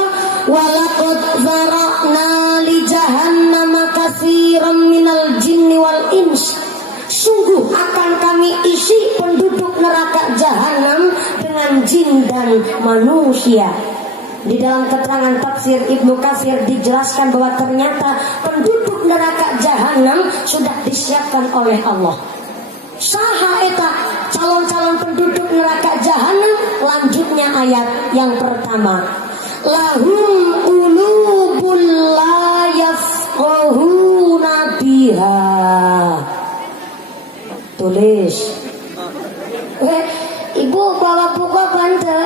walaqad zara'na li jahannama katsiran minal jinni wal ins. Sungguh akan kami isi penduduk neraka jahanam dengan jin dan manusia. Di dalam keterangan tafsir Ibnu Katsir dijelaskan bahwa ternyata penduduk neraka jahanam sudah disiapkan oleh Allah. Saha eta calon-calon penduduk neraka jahanam? Lanjutnya ayat yang pertama. Lahum qulubun la yafqahuna biha. Tulis. Ibu bawa buku apa ente?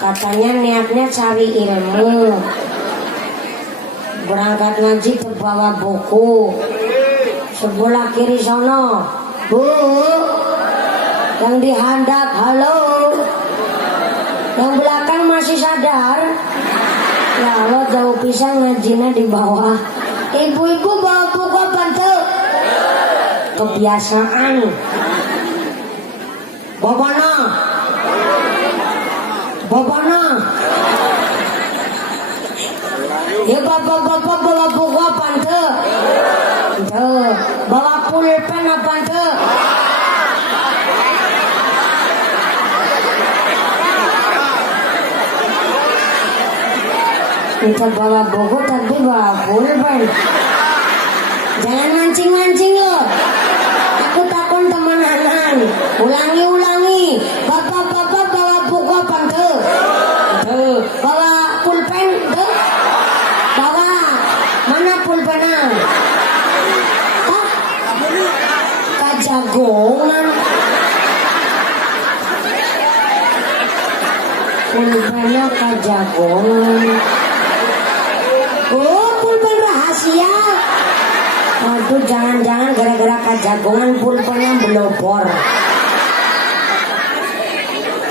Katanya niatnya cari ilmu. Berangkat ngaji terbawa buku. Sebelah kiri sono. Bu, yang di handap, halo. Yang belakang masih sadar. Ya Allah, jauh pisang ngajinya di bawah. Ibu-ibu bawa buku apa tuh? Kebiasaan. Bobana. Ya bapak-bapak bawa buku apa tuh? Tuh, bawa pulpen apa tuh? Kita bawa buku tapi bawa pulpen. Jangan mancing-mancing loh. Aku takut temenanan. Ulangi. Bapak-bapak bawa buku apa tuh? Tuh, bawa pulpen tuh? Bawa. Mana pulpennya? Hah? Kajagongan. Pulpennya kajagongan. Oh, pulpen rahasia. Aduh, jangan-jangan gara-gara kajagongan pulpennya belobor.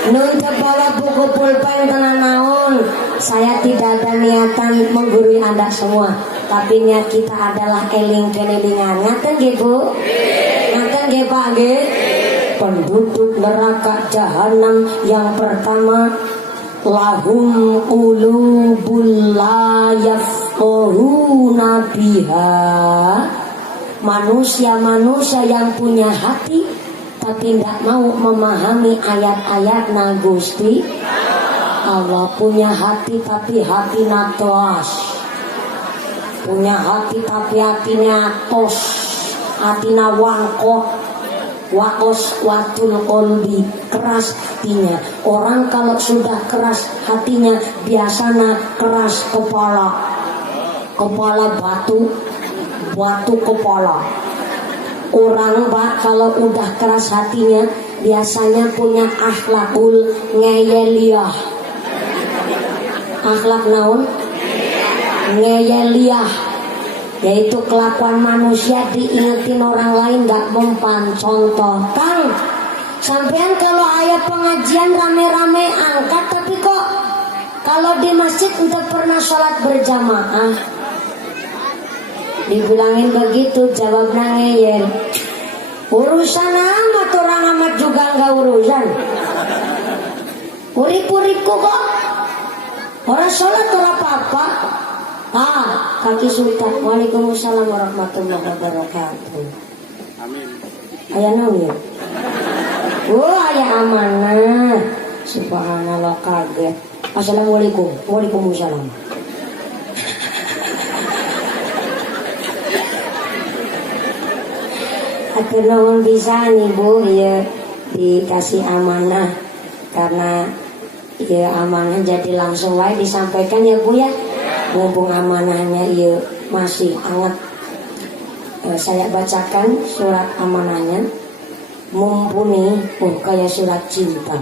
Nun bawa buku pulpen tenang naon. Saya tidak ada niatan menggurui Anda semua, tapi niat kita adalah eling-kelingan. Ngaten nggih Bu? Ngaten nggih Pak nggih? Penduduk neraka jahanam yang pertama, lahum qulubun la yafqahuna biha. Manusia-manusia yang punya hati tapi tidak mau memahami ayat-ayat na Gusti Allah. Punya hati tapi hati natos. Punya hati tapi hatinya tos. Hatina wangkot. Wakos watul kolbi, keras hatinya. Orang kalau sudah keras hatinya biasanya keras kepala. Kepala batu kepala. Orang Pak kalau udah keras hatinya biasanya punya akhlakul ngeyeliah. Akhlak naon? Ngeyeliah, yaitu kelakuan manusia diingetin orang lain gak mempan. Contoh, Kang, sampean kalau ayat pengajian rame-rame angkat, tapi kok kalau di masjid untuk pernah sholat berjamaah? Dibilangin begitu, jawabnya ngeyel. Urusan amat, orang amat juga nggak urusan. Urip-uripku kok. Orang sholat orang apa-apa. Kaki sultan. Waalaikumsalam warahmatullahi wabarakatuh. Amin. Ayah nawi. Ayah amanah. Subhanallah, kaget. Assalamualaikum. Waalaikumsalam. Atur nuhun bisa nih Bu, ya dikasih amanah, karena ya amanah jadi langsung wae disampaikan ya Bu ya. Mumpung amanahnya ya masih hangat, saya bacakan surat amanahnya. Mumpuni, kayak surat cinta.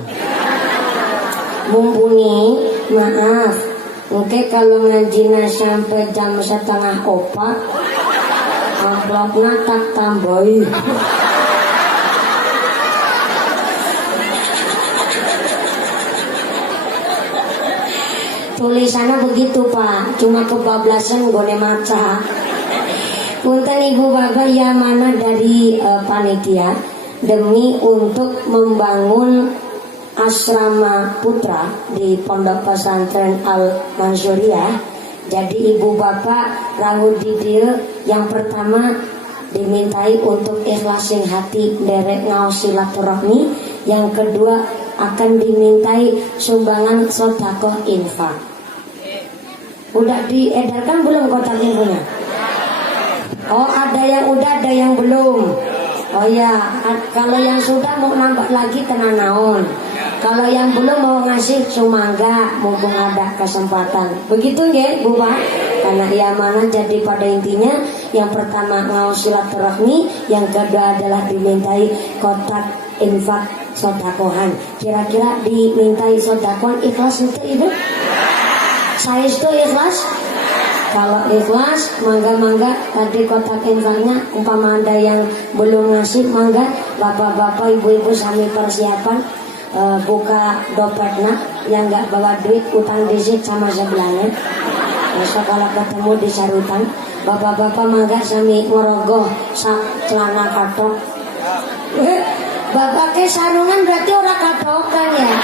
Mumpuni, maaf, oke kalau ngajinya sampai jam 3:30, amplopnya tak tambahi. Tulisannya begitu Pak, cuma kebablasan gone maca. Punten Ibu Bapak ya mana dari panitia demi untuk membangun asrama putra di Pondok Pesantren Al Mansuriyah. Jadi ibu bapak rawuh di dieu yang pertama dimintai untuk ikhlasin hati derek ngaos silaturahmi, yang kedua akan dimintai sumbangan sedekah infak. Udah diedarkan belum kotak infonya? Oh, ada yang udah, ada yang belum. Oh ya, kalau yang sudah mau nambah lagi kena naon. Kalau yang belum mau ngasih sumangga, mumpung ada kesempatan. Begitu ya, Bu Pak? Karena mana jadi pada intinya yang pertama ngaos silaturahmi, yang kedua adalah dimintai kotak infak sodakohan. Kira-kira dimintai sodakohan ikhlas itu Ibu? Saya itu ikhlas? Kalau ikhlas, mangga-mangga tadi kotak infaknya, umpama ada yang belum ngasih, mangga bapak-bapak, ibu-ibu sami persiapan buka dompetnya, yang nggak bawa duit utang disit sama sebelahnya. Besok kalau ketemu di sarutan, bapak-bapak mangga sami ngorogoh sak celana katok. Bapak ke sarungan berarti orang katokan ya.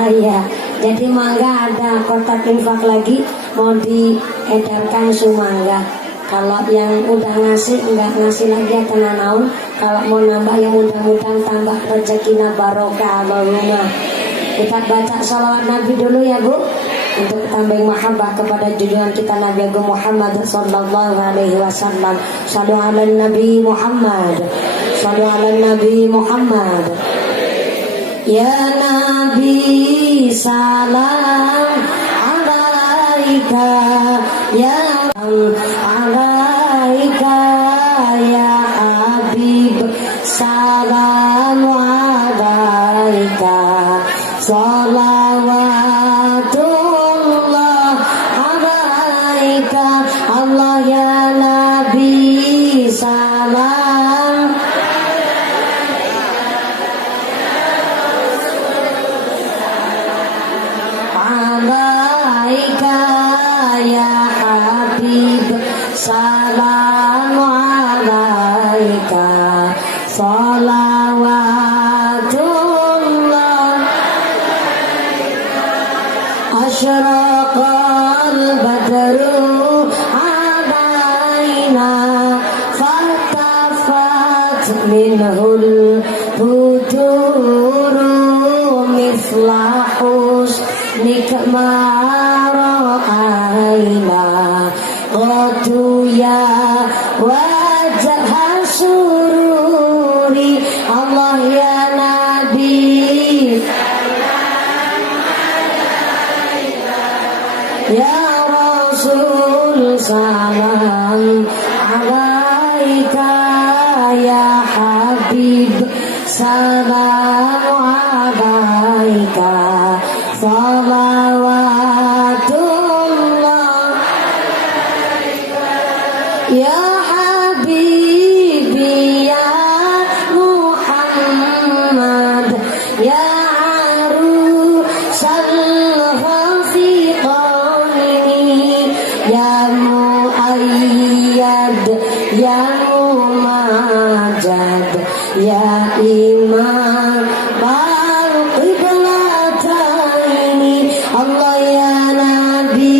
Iya, jadi mangga ada kotak infak lagi mau diedarkan sumangga. Kalau yang udah ngasih enggak ngasih lagi kena naon. Kalau mau nambah yang mudah-mudahan tambah rezekinya barokah Allahumma. Kita baca salawat Nabi dulu ya Bu, untuk tambah mahabbah kepada junjungan kita Nabi Agung Muhammad sallallahu alaihi wasallam. Shallu ala Nabi Muhammad, shallu ala Nabi Muhammad. Ya Nabi salam alaika, ya alaika, ya Habib salam alaika, salawatullah alaika, Allah ya Nabi salam alaika, ya Habib salam alaika, salawatullah. Asyraqal badru alaina, fatafat minhul buduru mislahus nikmaraina, qatu ya wajah sururi, Allah ya Nabi ya Rasul salam alaika, ya Habib salam alaika, salawatullah. Ya Habibi ya Muhammad, ya arusal khafiqaini, ya muayyad, ya mumajad, ya imam al-qiblataini, Allah ya Nabi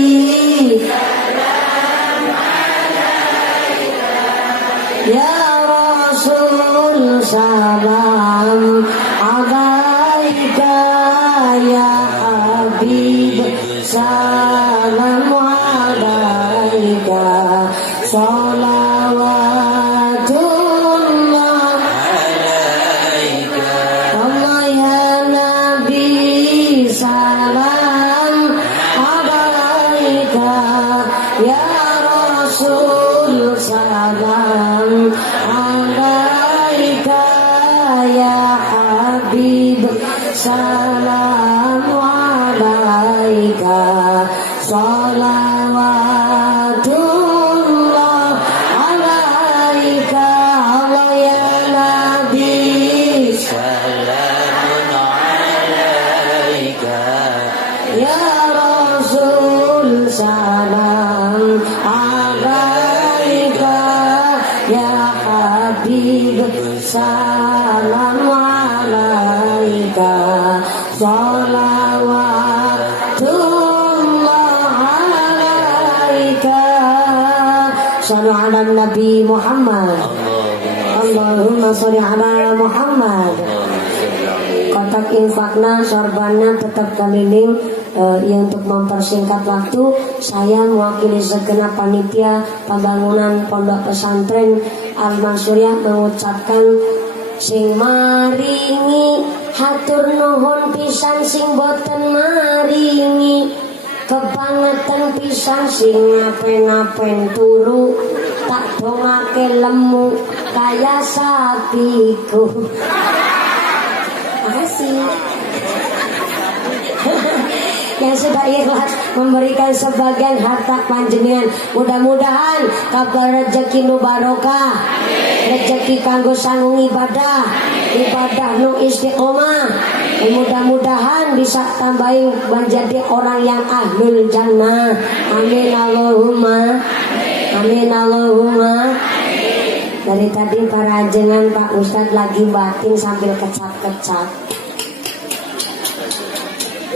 ya Rasul salam alaika, ya Habib salam alaika, salawatullah alaika, Allah ya Nabi salam alaika, ya Rasul salam alaika, ya Habib salam alaika, salawatullah alaika, Allah ya Nabi salamun alaika, ya Rasul salam alaika, ya Habib Salamu alaika Salawatullah alaika Sallu ala Nabi Muhammad Allahumma sholli ala Muhammad. Kotak infakna sorbannya tetap keliling. Untuk mempersingkat waktu, saya mewakili segenap panitia pembangunan Pondok Pesantren Al-Mansuriyah mengucapkan sing maringi hatur nuhun pisan, sing boten maringi kebangetan pisan, sing ngapen-ngapen turu tak dongake lemu kaya sapiku. Makasih yang sudah ikhlas memberikan sebagian harta panjenengan. Mudah-mudahan kabar rezeki nu barokah, rezeki kanggo sanggung ibadah nu istiqomah. Mudah-mudahan bisa tambahin menjadi orang yang ahlul jannah. Amin Allahumma. Amin Allahumma. Dari tadi para jenengan Pak Ustadz lagi batin sambil kecap-kecap.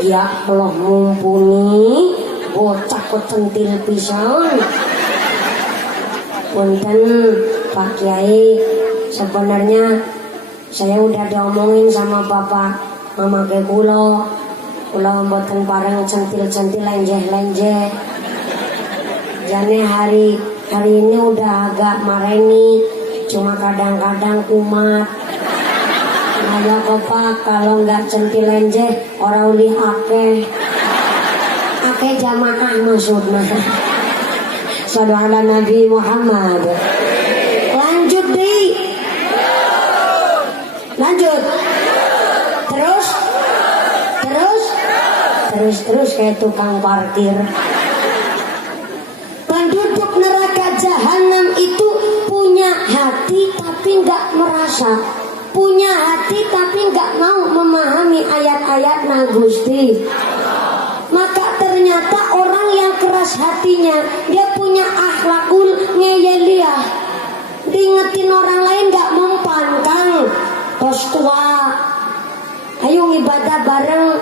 Ya Allah mumpuni bocah kok centil pisan. Punten Pak Kiai, sebenarnya saya udah diomongin sama Bapak Mama ke kula mboten pareng centil-centil lenjeh-lenjeh. Jane hari ini udah agak mareni, cuma kadang-kadang kumat. Ayo Pak, kalau nggak centil lenjeh orang uli ake jamaah maksudnya. Sallu ala Nabi Muhammad. Lanjut di. Lanjut. Terus kayak tukang parkir. Penduduk neraka jahanam itu punya hati tapi nggak merasa. Punya hati tapi nggak mau memahami ayat-ayat Gusti. Maka ternyata orang yang keras hatinya, dia punya akhlakul ngeyeliah. Diingetin orang lain nggak mempan Kang. Tos tua, ayo ibadah bareng.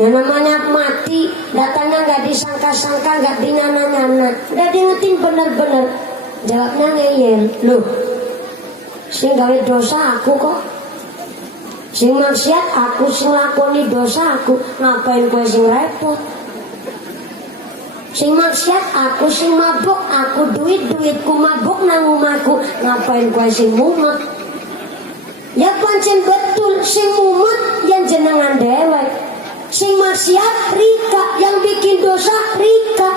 Yang namanya mati, datangnya nggak disangka-sangka, nggak dinyana-nyana. Udah diingetin bener-bener. Jawabnya ngeyel, loh. Sing gawe dosa aku kok, sing maksiat aku, sing lakoni dosa aku, ngapain kowe sing repot? Sing maksiat aku, sing mabuk aku, duitku mabuk nang omahku, ngapain kowe sing mumet? Ya pancen betul sing mumet yang jenengan dewek, sing maksiat Rika, yang bikin dosa Rika.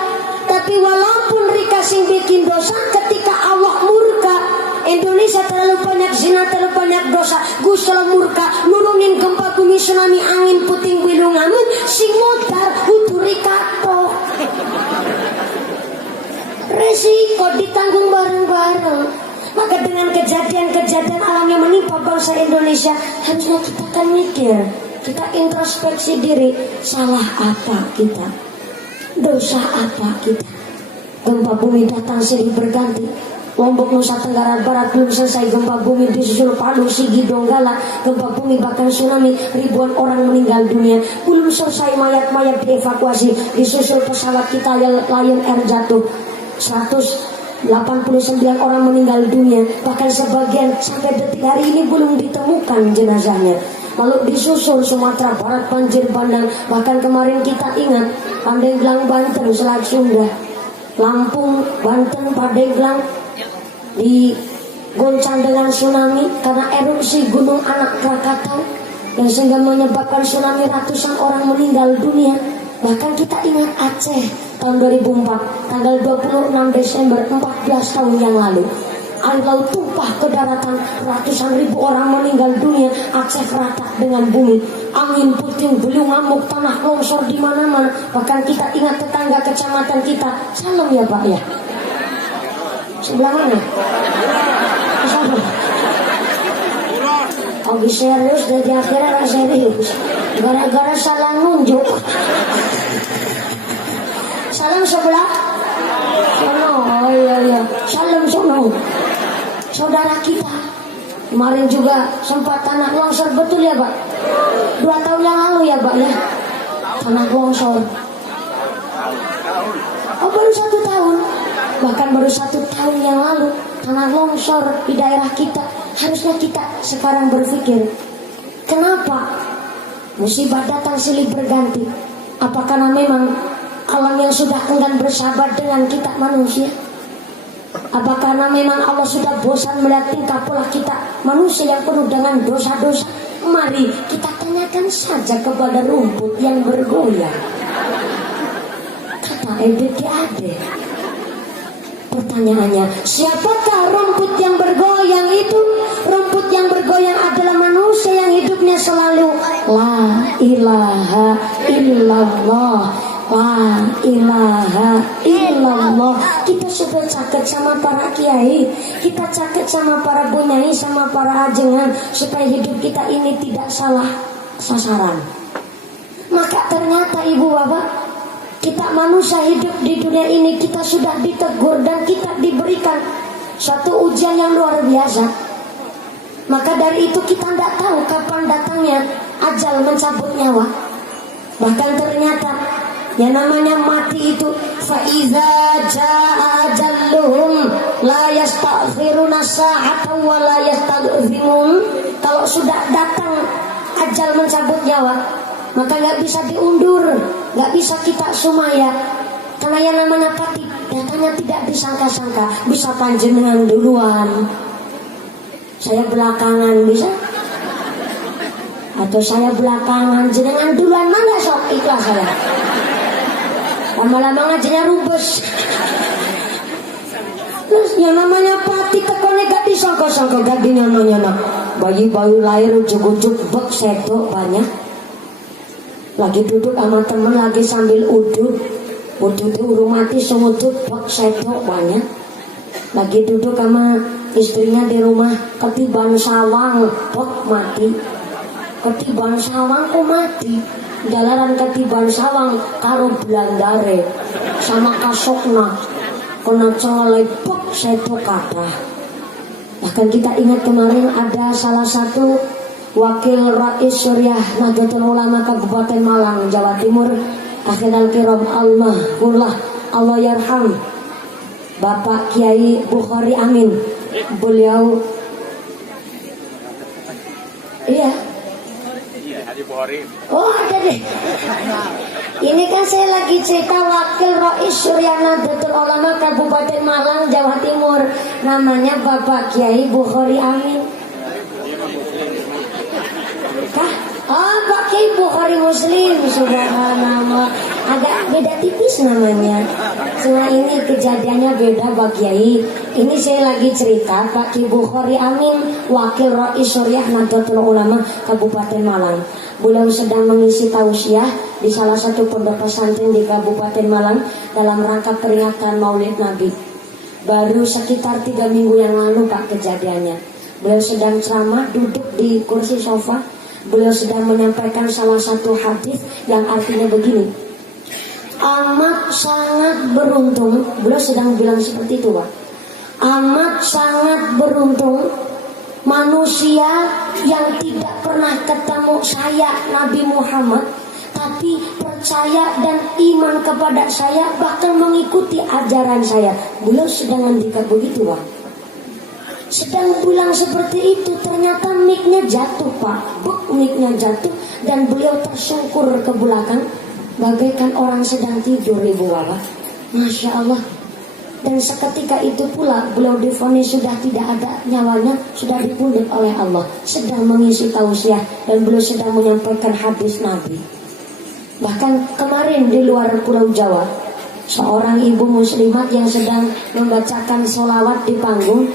Tapi walaupun Rika sing bikin dosa, ketika Allah murka, Indonesia terlalu banyak zina, terlalu banyak dosa, Gusti Allah murka, nurunin gempa bumi, tsunami, angin puting beliung amun, sing modar uturi katok. Resiko ditanggung bareng-bareng. Maka dengan kejadian-kejadian alam yang menimpa bangsa Indonesia, harusnya kita kan mikir, kita introspeksi diri, salah apa kita, dosa apa kita. Gempa bumi datang silih berganti. Lombok Nusa Tenggara Barat belum selesai gempa bumi, disusul Palu, Sigi, Donggala, gempa bumi bahkan tsunami, ribuan orang meninggal dunia. Belum selesai mayat-mayat dievakuasi, disusul pesawat kita Lion Air jatuh, 189 orang meninggal dunia. Bahkan sebagian sampai detik hari ini belum ditemukan jenazahnya. Lalu disusul Sumatera Barat banjir bandang. Bahkan kemarin kita ingat Pandeglang Banten, Selat Sunda, Lampung, Banten, Pandeglang digoncang dengan tsunami karena erupsi Gunung Anak Krakatau yang sehingga menyebabkan tsunami, ratusan orang meninggal dunia. Bahkan kita ingat Aceh tahun 2004 tanggal 26 Desember 14 tahun yang lalu, air laut tumpah ke daratan, ratusan ribu orang meninggal dunia. Aceh rata dengan bumi, angin puting beliung ngamuk, tanah longsor di mana-mana. Bahkan kita ingat tetangga kecamatan kita, Salam ya Pak ya, sebelah mana? Sana. Oh serius, dari akhirnya serius, gara-gara salah nunjuk. Salam sebelah sono, oh iya, salam sono. Saudara kita Kemarin juga sempat tanah longsor, betul ya Pak? 2 tahun yang lalu ya Pak ya, tanah longsor. Oh baru 1 tahun, bahkan baru 1 tahun yang lalu tanah longsor di daerah kita. Harusnya kita sekarang berpikir, kenapa musibah datang silih berganti? Apa karena memang alam yang sudah enggan bersahabat dengan kita manusia? Apa karena memang Allah sudah bosan melihat tingkah pola kita manusia yang penuh dengan dosa-dosa? Mari kita tanyakan saja kepada rumput yang bergoyang. Kata EBGAD. Pertanyaannya, siapakah rumput yang bergoyang itu? Rumput yang bergoyang adalah manusia yang hidupnya selalu la ilaha illallah, la ilaha illallah. Kita sudah caket sama para kiai, kita caket sama para bunyai, sama para ajengan, supaya hidup kita ini tidak salah sasaran. Maka ternyata ibu bapak, kita manusia hidup di dunia ini, kita sudah ditegur dan kita diberikan suatu ujian yang luar biasa. Maka dari itu kita tidak tahu kapan datangnya ajal mencabut nyawa. Bahkan ternyata yang namanya mati itu, faiza jaa ajalluhum la yastaghfiruna sa'atan wa la yastaghfimun. Kalau sudah datang ajal mencabut nyawa, maka nggak bisa diundur, nggak bisa kita sumaya. Karena yang namanya mati datangnya tidak disangka-sangka. Bisa panjenengan duluan, saya belakangan bisa, atau saya belakangan jenengan duluan, mana sok ikhlas saya. Lama-lama ngajinya rubes. Terus yang namanya pati tekone gak disangka-sangka, gak dinamanya nak bayi-bayi lahir ujuk-ujuk bek sedok banyak. Lagi duduk sama temen lagi sambil udut itu urung mati semudut bek sedok banyak. Lagi duduk sama istrinya di rumah, ketiban sawang bek mati. Ketiban sawang kok mati. Jalanan ketiban sawang karo blandare sama kasokna kena celepuk sedo kathah. Bahkan kita ingat kemarin ada salah satu wakil Rais Syuriah Nahdlatul Ulama Kabupaten Malang, Jawa Timur, akhirul kiram almarhumlah Allah yarham, Bapak Kiai Bukhari Amin. Beliau oh ada deh. Ini kan saya lagi cerita wakil Rais Syuriah Nahdlatul Ulama Kabupaten Malang, Jawa Timur. Namanya Bapak Kiai Bukhari Amin. Kah? Oh, Pak Kiai Bukhari Muslim. Subhanallah. Agak beda tipis namanya. Cuma ini kejadiannya beda Pak Kiai. Ini saya lagi cerita Pak Kiai Bukhari Amin, wakil Rais Syuriah Nahdlatul Ulama Kabupaten Malang. Beliau sedang mengisi tausiah di salah satu pondok pesantren di Kabupaten Malang dalam rangka peringatan Maulid Nabi. Baru sekitar 3 minggu yang lalu Pak kejadiannya. Beliau sedang ceramah, duduk di kursi sofa. Beliau sedang menyampaikan salah satu hadis yang artinya begini. Amat sangat beruntung, beliau sedang bilang seperti itu Pak. Amat sangat beruntung manusia yang tidak pernah ketemu saya Nabi Muhammad, tapi percaya dan iman kepada saya, bahkan mengikuti ajaran saya. Beliau sedang ngendikan begitu Pak. Sedang bilang seperti itu, ternyata mic-nya jatuh Pak. Mic-nya jatuh dan beliau tersungkur ke belakang bagaikan orang sedang tidur ibu bapak. Masya Allah. Dan seketika itu pula beliau divonis sudah tidak ada nyawanya, sudah dipundut oleh Allah, sedang mengisi tausiah dan beliau sedang menyampaikan hadis Nabi. Bahkan kemarin di luar Pulau Jawa, seorang ibu muslimat yang sedang membacakan sholawat di panggung,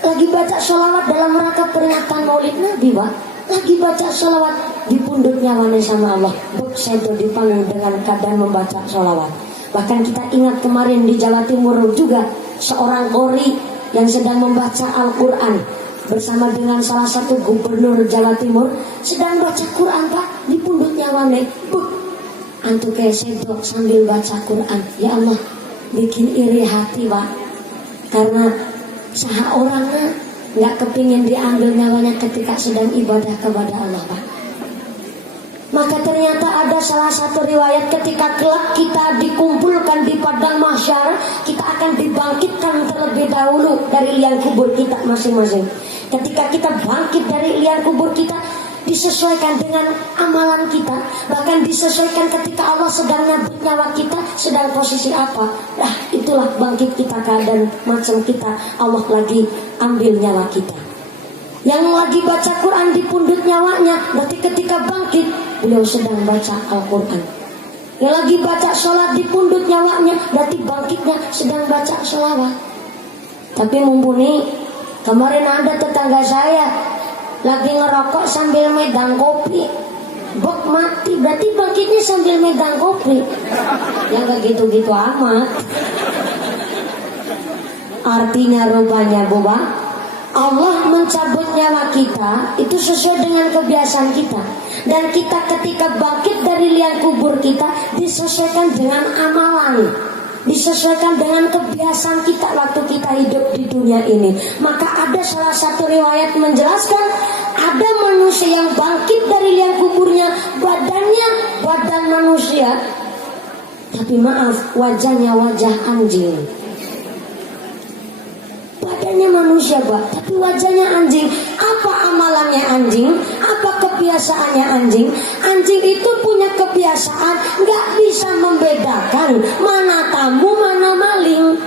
lagi baca sholawat dalam rangka peringatan Maulid Nabi Pak, lagi baca sholawat, dipundut nyawanya sama Allah, buk sedo di panggung dengan keadaan membaca sholawat. Bahkan kita ingat kemarin di Jawa Timur juga seorang qori yang sedang membaca Al-Quran bersama dengan salah satu gubernur Jawa Timur, sedang baca Quran Pak, dipundut nyawane buk antu kesedok sambil baca Quran. Ya Allah, bikin iri hati Pak, karena saha orangnya nggak kepingin diambil nyawanya ketika sedang ibadah kepada Allah, Pak. Maka ternyata ada salah satu riwayat ketika kelak kita dikumpulkan di padang mahsyar, kita akan dibangkitkan terlebih dahulu dari liang kubur kita masing-masing. Ketika kita bangkit dari liang kubur kita, disesuaikan dengan amalan kita, bahkan disesuaikan ketika Allah sedang nyabut nyawa kita, sedang posisi apa. Nah, itulah bangkit kita keadaan macam kita, Allah lagi ambil nyawa kita. Yang lagi baca Quran di pundut nyawanya, berarti ketika bangkit beliau sedang baca Al-Quran. Yang lagi baca sholat di pundut nyawanya, berarti bangkitnya sedang baca sholawat. Tapi mumpuni kemarin ada tetangga saya lagi ngerokok sambil megang kopi, bok mati, berarti bangkitnya sambil megang kopi. Yang gak gitu-gitu amat. Artinya rupanya Boba, Allah mencabut nyawa kita itu sesuai dengan kebiasaan kita. Dan kita ketika bangkit dari liang kubur kita disesuaikan dengan amalan, disesuaikan dengan kebiasaan kita waktu kita hidup di dunia ini. Maka ada salah satu riwayat menjelaskan, ada manusia yang bangkit dari liang kuburnya, badannya badan manusia, tapi maaf, wajahnya wajah anjing. Badannya manusia, Pak, tapi wajahnya anjing. Apa amalannya anjing? Apa kebiasaannya anjing? Anjing itu punya kebiasaan nggak bisa membedakan mana tamu mana maling.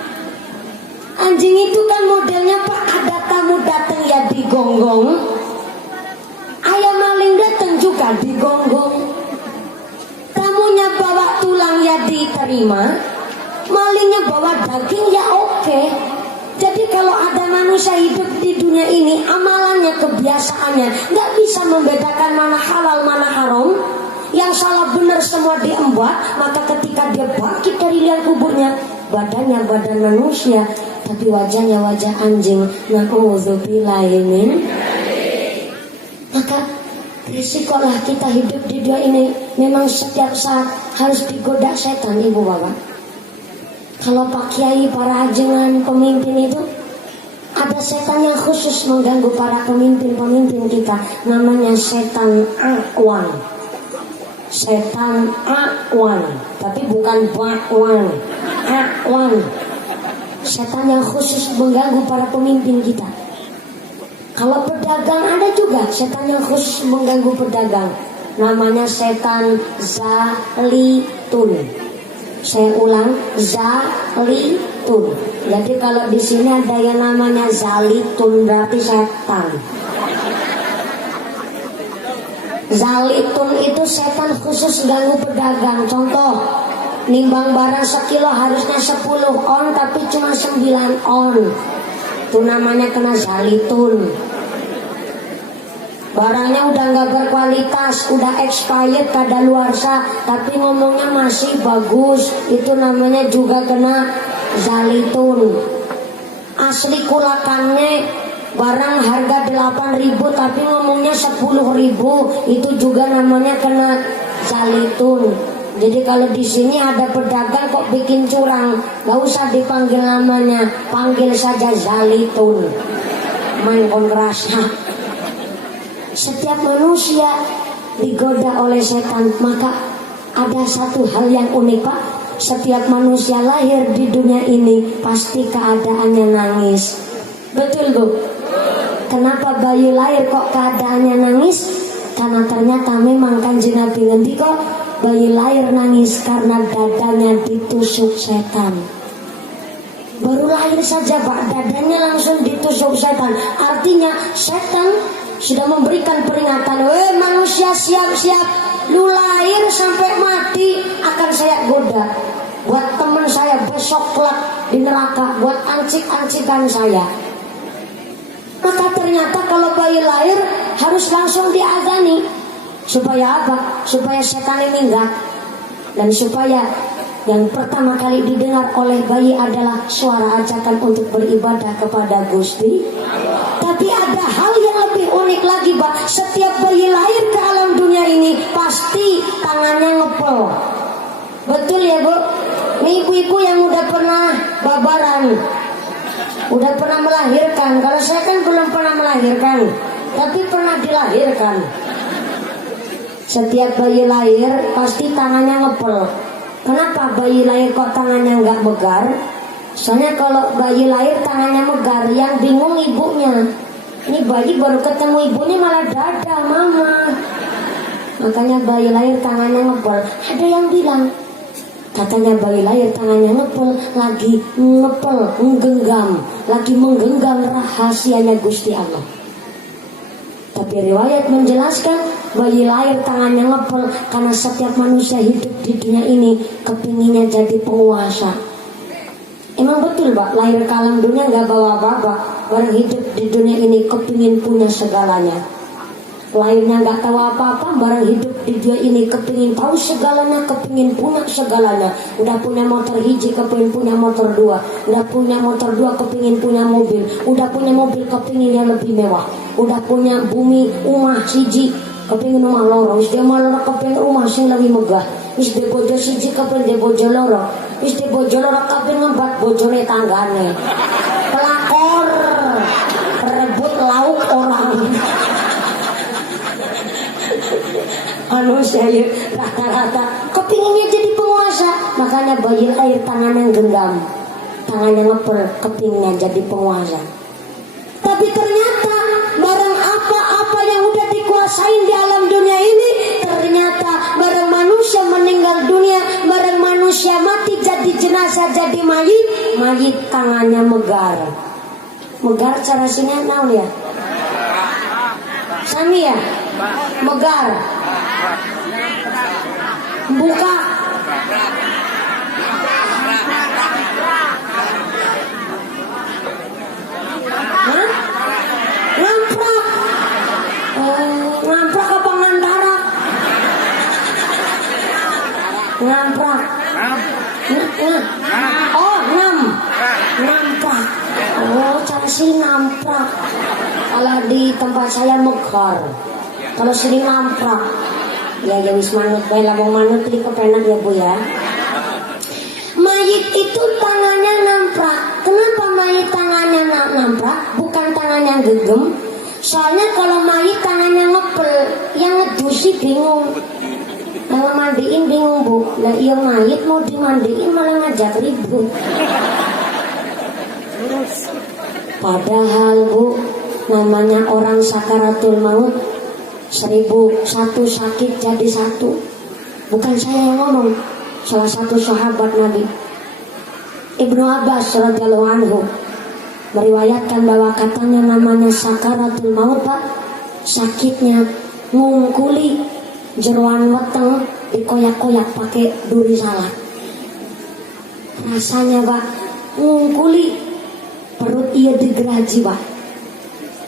Anjing itu kan modelnya, Pak, ada tamu datang ya digonggong, ayam maling datang juga digonggong. Tamunya bawa tulang ya diterima, malingnya bawa daging ya oke. Jadi kalau ada manusia hidup di dunia ini, amalannya, kebiasaannya nggak bisa membedakan mana halal mana haram, yang salah benar semua diembat. Maka ketika dia bangkit dari liang kuburnya, badannya badan manusia, tapi wajahnya wajah anjing. Na'udzubillahimin. Maka risikolah kita hidup di dunia ini. Memang setiap saat harus digoda setan, ibu bapak. Kalau Pak Kiai, para ajengan, pemimpin itu, ada setan yang khusus mengganggu para pemimpin-pemimpin kita. Namanya setan Akwan. Setan Akwan, tapi bukan bakwan. Akwan. Setan yang khusus mengganggu para pemimpin kita. Kalau pedagang ada juga setan yang khusus mengganggu pedagang. Namanya setan Zalitun. Saya ulang, Zalitun. Jadi kalau di sini ada yang namanya Zalitun, berarti setan. Zalitun itu setan khusus ganggu pedagang. Contoh, nimbang barang sekilo harusnya 10 on, tapi cuma 9 on. Itu namanya kena Zalitun. Barangnya udah nggak berkualitas, udah expired, kadaluarsa, tapi ngomongnya masih bagus. Itu namanya juga kena Zalitun. Asli kulakannya barang harga 8.000, tapi ngomongnya 10.000. Itu juga namanya kena Zalitun. Jadi kalau di sini ada pedagang kok bikin curang, nggak usah dipanggil namanya, panggil saja Zalitun. Main kongrasa. Setiap manusia digoda oleh setan. Maka ada satu hal yang unik, Pak. Setiap manusia lahir di dunia ini pasti keadaannya nangis. Betul, Bu? Kenapa bayi lahir kok keadaannya nangis? Karena ternyata memang Kanjeng Nabi ngendika, bayi lahir nangis karena dadanya ditusuk setan. Baru lahir saja, Pak, dadanya langsung ditusuk setan. Artinya setan sudah memberikan peringatan, manusia siap-siap, lu lahir sampai mati akan saya goda. Buat teman saya besok kelak di neraka, buat ancik-ancikan saya. Maka ternyata kalau bayi lahir harus langsung diazani. Supaya apa? Supaya setan ini enggak. Dan supaya yang pertama kali didengar oleh bayi adalah suara ajakan untuk beribadah kepada Gusti. Tapi ada hal yang lebih unik lagi, Pak. Setiap bayi lahir ke alam dunia ini pasti tangannya ngepel. Betul ya, Bu? Ini ibu-ibu yang udah pernah babaran. Udah pernah melahirkan. Kalau saya kan belum pernah melahirkan, tapi pernah dilahirkan. Setiap bayi lahir pasti tangannya ngepel. Kenapa bayi lahir kok tangannya nggak megar? Soalnya kalau bayi lahir tangannya megar, yang bingung ibunya. Ini bayi baru ketemu ibunya malah dada mama. Makanya bayi lahir tangannya ngepel. Ada yang bilang, katanya bayi lahir tangannya ngepel, lagi ngepel, menggenggam, lagi menggenggam rahasianya Gusti Allah. Tapi riwayat menjelaskan bayi lahir tangannya ngepel karena setiap manusia hidup di dunia ini kepinginnya jadi penguasa. Emang betul Pak, lahir ke alam dunia nggak bawa apa-apa. Orang hidup di dunia ini kepingin punya segalanya. Lahirnya nggak tahu apa-apa, barang hidup di dunia ini kepingin tahu segalanya, kepingin punya segalanya. Udah punya motor hiji, kepingin punya motor dua. Udah punya motor dua, kepingin punya mobil. Udah punya mobil, kepingin yang lebih mewah. Udah punya bumi, rumah hiji, kepingin rumah loro. Wis dia malah kepingin rumah sing lebih megah. Wis dia bojo siji, kepingin dia bojo loro. Wis dia bojo loro, kepingin ngebat bojone tanggane. Pelakor, perebut lauk orang. Manusia ya rata-rata kepinginnya jadi penguasa, makanya bayi lahir tangannya genggam, tangannya ngepel, kepinginnya jadi penguasa. Tapi ternyata barang apa-apa yang udah dikuasain di alam dunia ini, ternyata barang manusia meninggal dunia, barang manusia mati jadi jenazah, jadi mayit tangannya megar. Megar cara sini naon ya? Sami ya? Megar. Buka. Hah? Ngamprak. Ngamprak apa ngantara? Ngamprak. Oh, ngamprak. Oh, cara sini ngamprak. Kalau di tempat saya megar. Kalau sini ngamprak. Ya wis manut bae lah, wong manut iki kepenak ya Bu ya. Mayit itu tangannya namprak. Kenapa mayit tangannya namprak? Bukan tangannya gegem. Soalnya kalau mayit tangannya ngepel, yang ngedusi bingung. Kalau mandiin bingung Bu. Lah iya mayit mau dimandiin malah ngajak ribut. Padahal Bu, namanya orang sakaratul maut, 1001 sakit jadi satu. Bukan saya yang ngomong, salah satu sahabat Nabi Ibnu Abbas radhiyallahu anhu meriwayatkan bahwa katanya namanya sakaratul maut Pak, sakitnya ngungkuli jeroan weteng dikoyak-koyak pakai duri salak. Rasanya Pak ngungkuli perut ia digeraji Pak.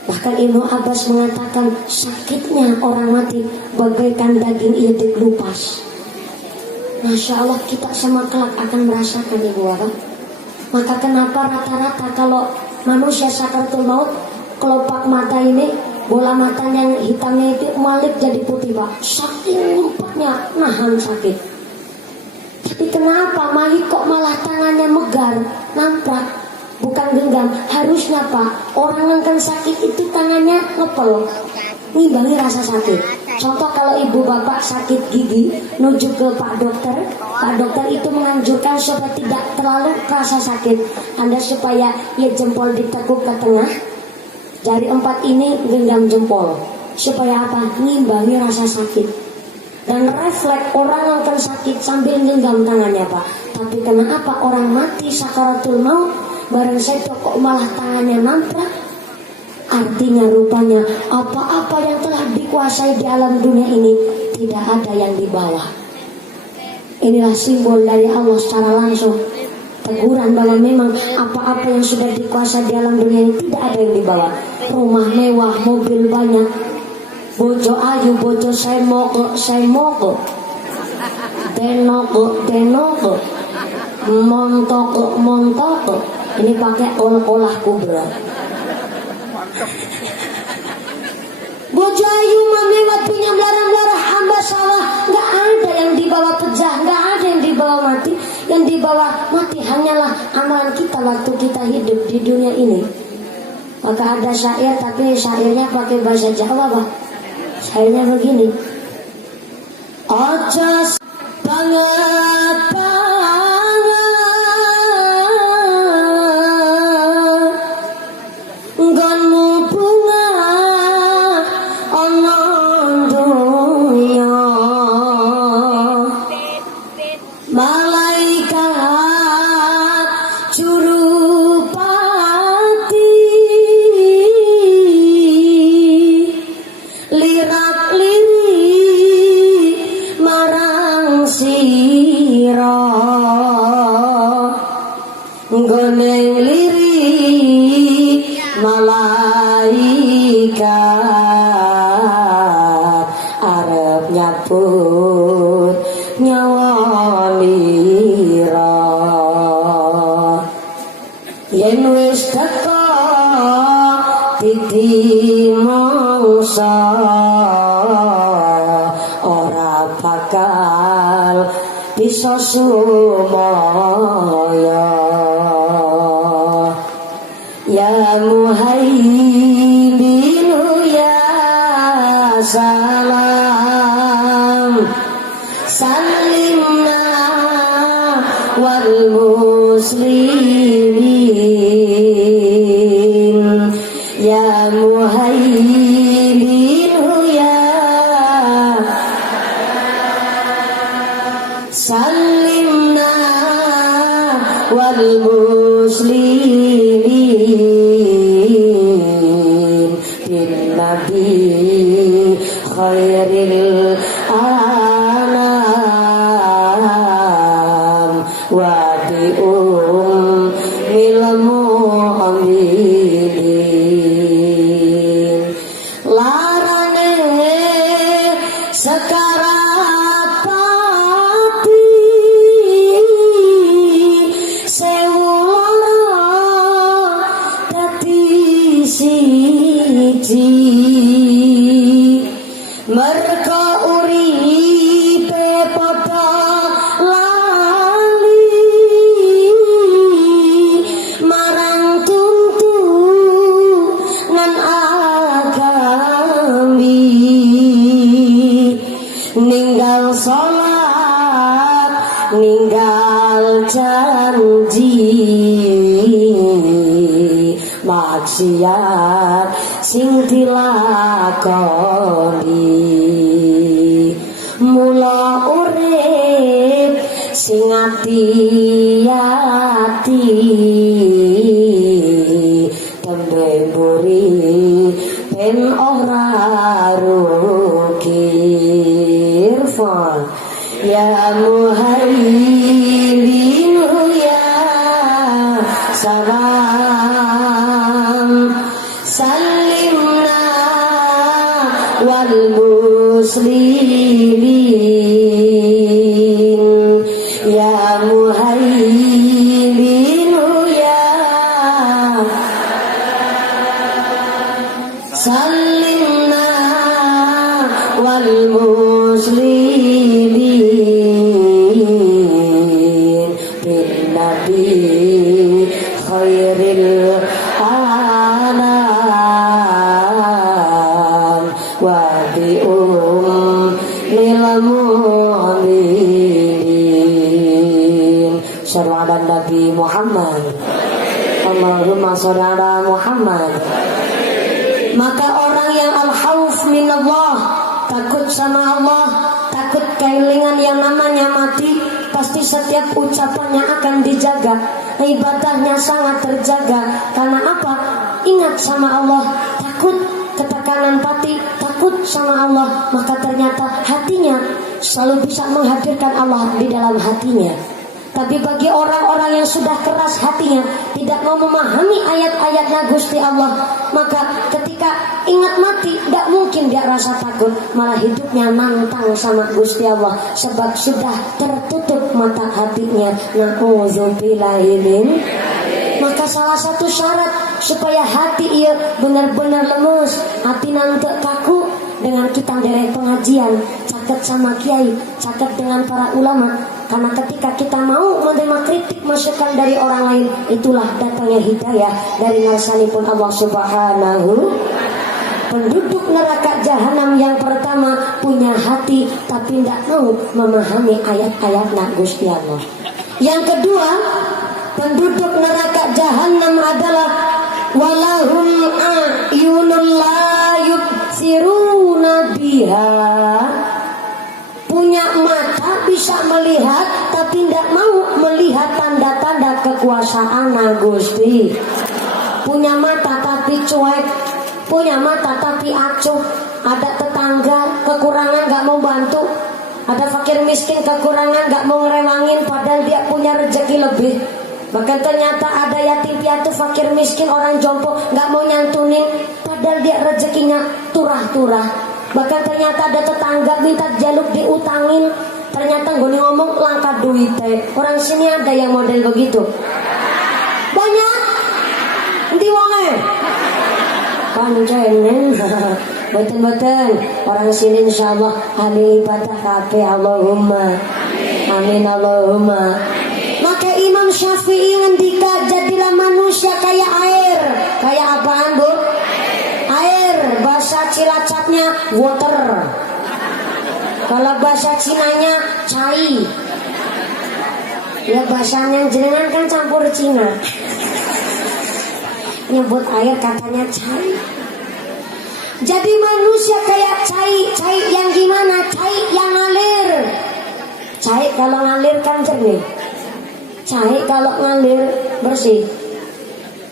Bahkan Ibnu Abbas mengatakan sakitnya orang mati bagaikan daging ia dikelupas. Masya Allah, kita semua kelak akan merasakan Ibu Bapak. Maka kenapa rata-rata kalau manusia sakaratul maut, kelopak mata ini, bola matanya yang hitamnya itu malip jadi putih Pak. Saking ngumpetnya nahan sakit. Tapi kenapa mayit kok malah tangannya megar, namprak? Bukan genggam, harusnya Pak, orang yang kan sakit itu tangannya ngepel, ngimbangi rasa sakit. Contoh kalau ibu bapak sakit gigi, nuju ke Pak dokter itu menganjurkan supaya tidak terlalu rasa sakit. Anda supaya ya jempol ditekuk ke tengah, jari 4 ini genggam jempol, supaya apa? Ngimbangi rasa sakit. Dan refleks orang yang kan sakit sambil genggam tangannya Pak. Tapi kenapa orang mati sakaratul maut barang saya kok malah tangannya namprak? Artinya rupanya apa-apa yang telah dikuasai di alam dunia ini tidak ada yang dibawa. Inilah simbol dari Allah secara langsung, teguran bahwa memang apa-apa yang sudah dikuasai di alam dunia ini tidak ada yang dibawa. Rumah mewah, mobil banyak, bojo ayu, bojo semoko, denoko, montoko. Ini pakai olah kubra. Bojo ayu mewah punya belarang-belarang hamba sawah, nggak ada yang dibawa pejah, nggak ada yang dibawa mati. Yang dibawa mati hanyalah amalan kita waktu kita hidup di dunia ini. Maka ada syair, tapi syairnya pakai bahasa Jawa, Pak. Syairnya begini. Ojo banget nggonmu bunga ana donya malaikat jurupati lirak-lirik marang sira nggoneng lirik malaikat arep nyabut nyawa lira yen wis teka titi mangsa ora bakal bisa sumaya ya muhaiminu ya salam salimna wal muslimin ya muhaiminu ya salimna wal muslimin bin nabi khairil anam wa bi ummil mu'minin larane sekarat pati sewu dadi siji merga uripe padha lali marang tuntunan agami ninggal salat ninggal janji maksiat sing dilakoni mula urip sing ati-ati tembe buri ben ora rugi irfan ya muhaiminu ya salam salimna wal muslimin ya muhaiminu ya salimna wal muslimin bin nabi khairil anam wa bi ummil mu'minin sallallahu ala nabi Muhammad Allahumma sholli ala Muhammad. Maka orang yang al-khauf minallah, takut sama Allah, takut kehilangan yang namanya mati, pasti setiap ucapannya akan dijaga, ibadahnya sangat terjaga. Karena apa? Ingat sama Allah, takut ketekanan hati, takut sama Allah, maka ternyata hatinya selalu bisa menghadirkan Allah di dalam hatinya. Tapi bagi orang-orang yang sudah keras hatinya, tidak mau memahami ayat-ayatnya Gusti Allah, maka ketika ingat mati, tidak mungkin dia rasa takut, malah hidupnya nantang sama Gusti Allah, sebab sudah tertutup mata hatinya. Na'udzubillahimin. Maka salah satu syarat supaya hati ia benar-benar lemes, hati nanti kaku, dengan kita dari pengajian, caket sama kiai, caket dengan para ulama, Karena ketika kita mau menerima kritik masukan dari orang lain, itulah datangnya hidayah dari ngarsanipun Allah Subhanahu. Penduduk neraka jahanam yang pertama punya hati tapi tidak mau memahami ayat-ayat Gusti Allah. Yang kedua, penduduk neraka jahanam adalah walahum a'yunul la yubsiruna biha. Punya mata bisa melihat tapi tidak mau melihat tanda-tanda kekuasaan Gusti. Punya mata tapi cuek. Punya mata tapi acuh. Ada tetangga kekurangan gak mau bantu. Ada fakir miskin kekurangan gak mau ngerewangin, padahal dia punya rezeki lebih. Bahkan ternyata ada yatim piatu, fakir miskin, orang jompo gak mau nyantunin, padahal dia rezekinya turah-turah. Bahkan ternyata ada tetangga minta jaluk diutangin, ternyata gue ngomong langka duit. Orang sini ada yang model begitu? Banyak. Nanti wonge pancenen. Betul-betul orang sini insyaallah ahli ibadah kabeh. Allahumma amin Allahumma. Maka Imam Syafi'i ngendika, jadilah manusia kayak air. Kayak apaan, Bu? Air. Bahasa Cilacapnya water. Kalau bahasa Cinanya cai. Ya bahasanya jenengan kan campur Cina. Nyebut air katanya cai. Jadi manusia kayak cai. Cai yang gimana? Cai yang ngalir. Cai kalau ngalir kan jernih. Cai kalau ngalir bersih.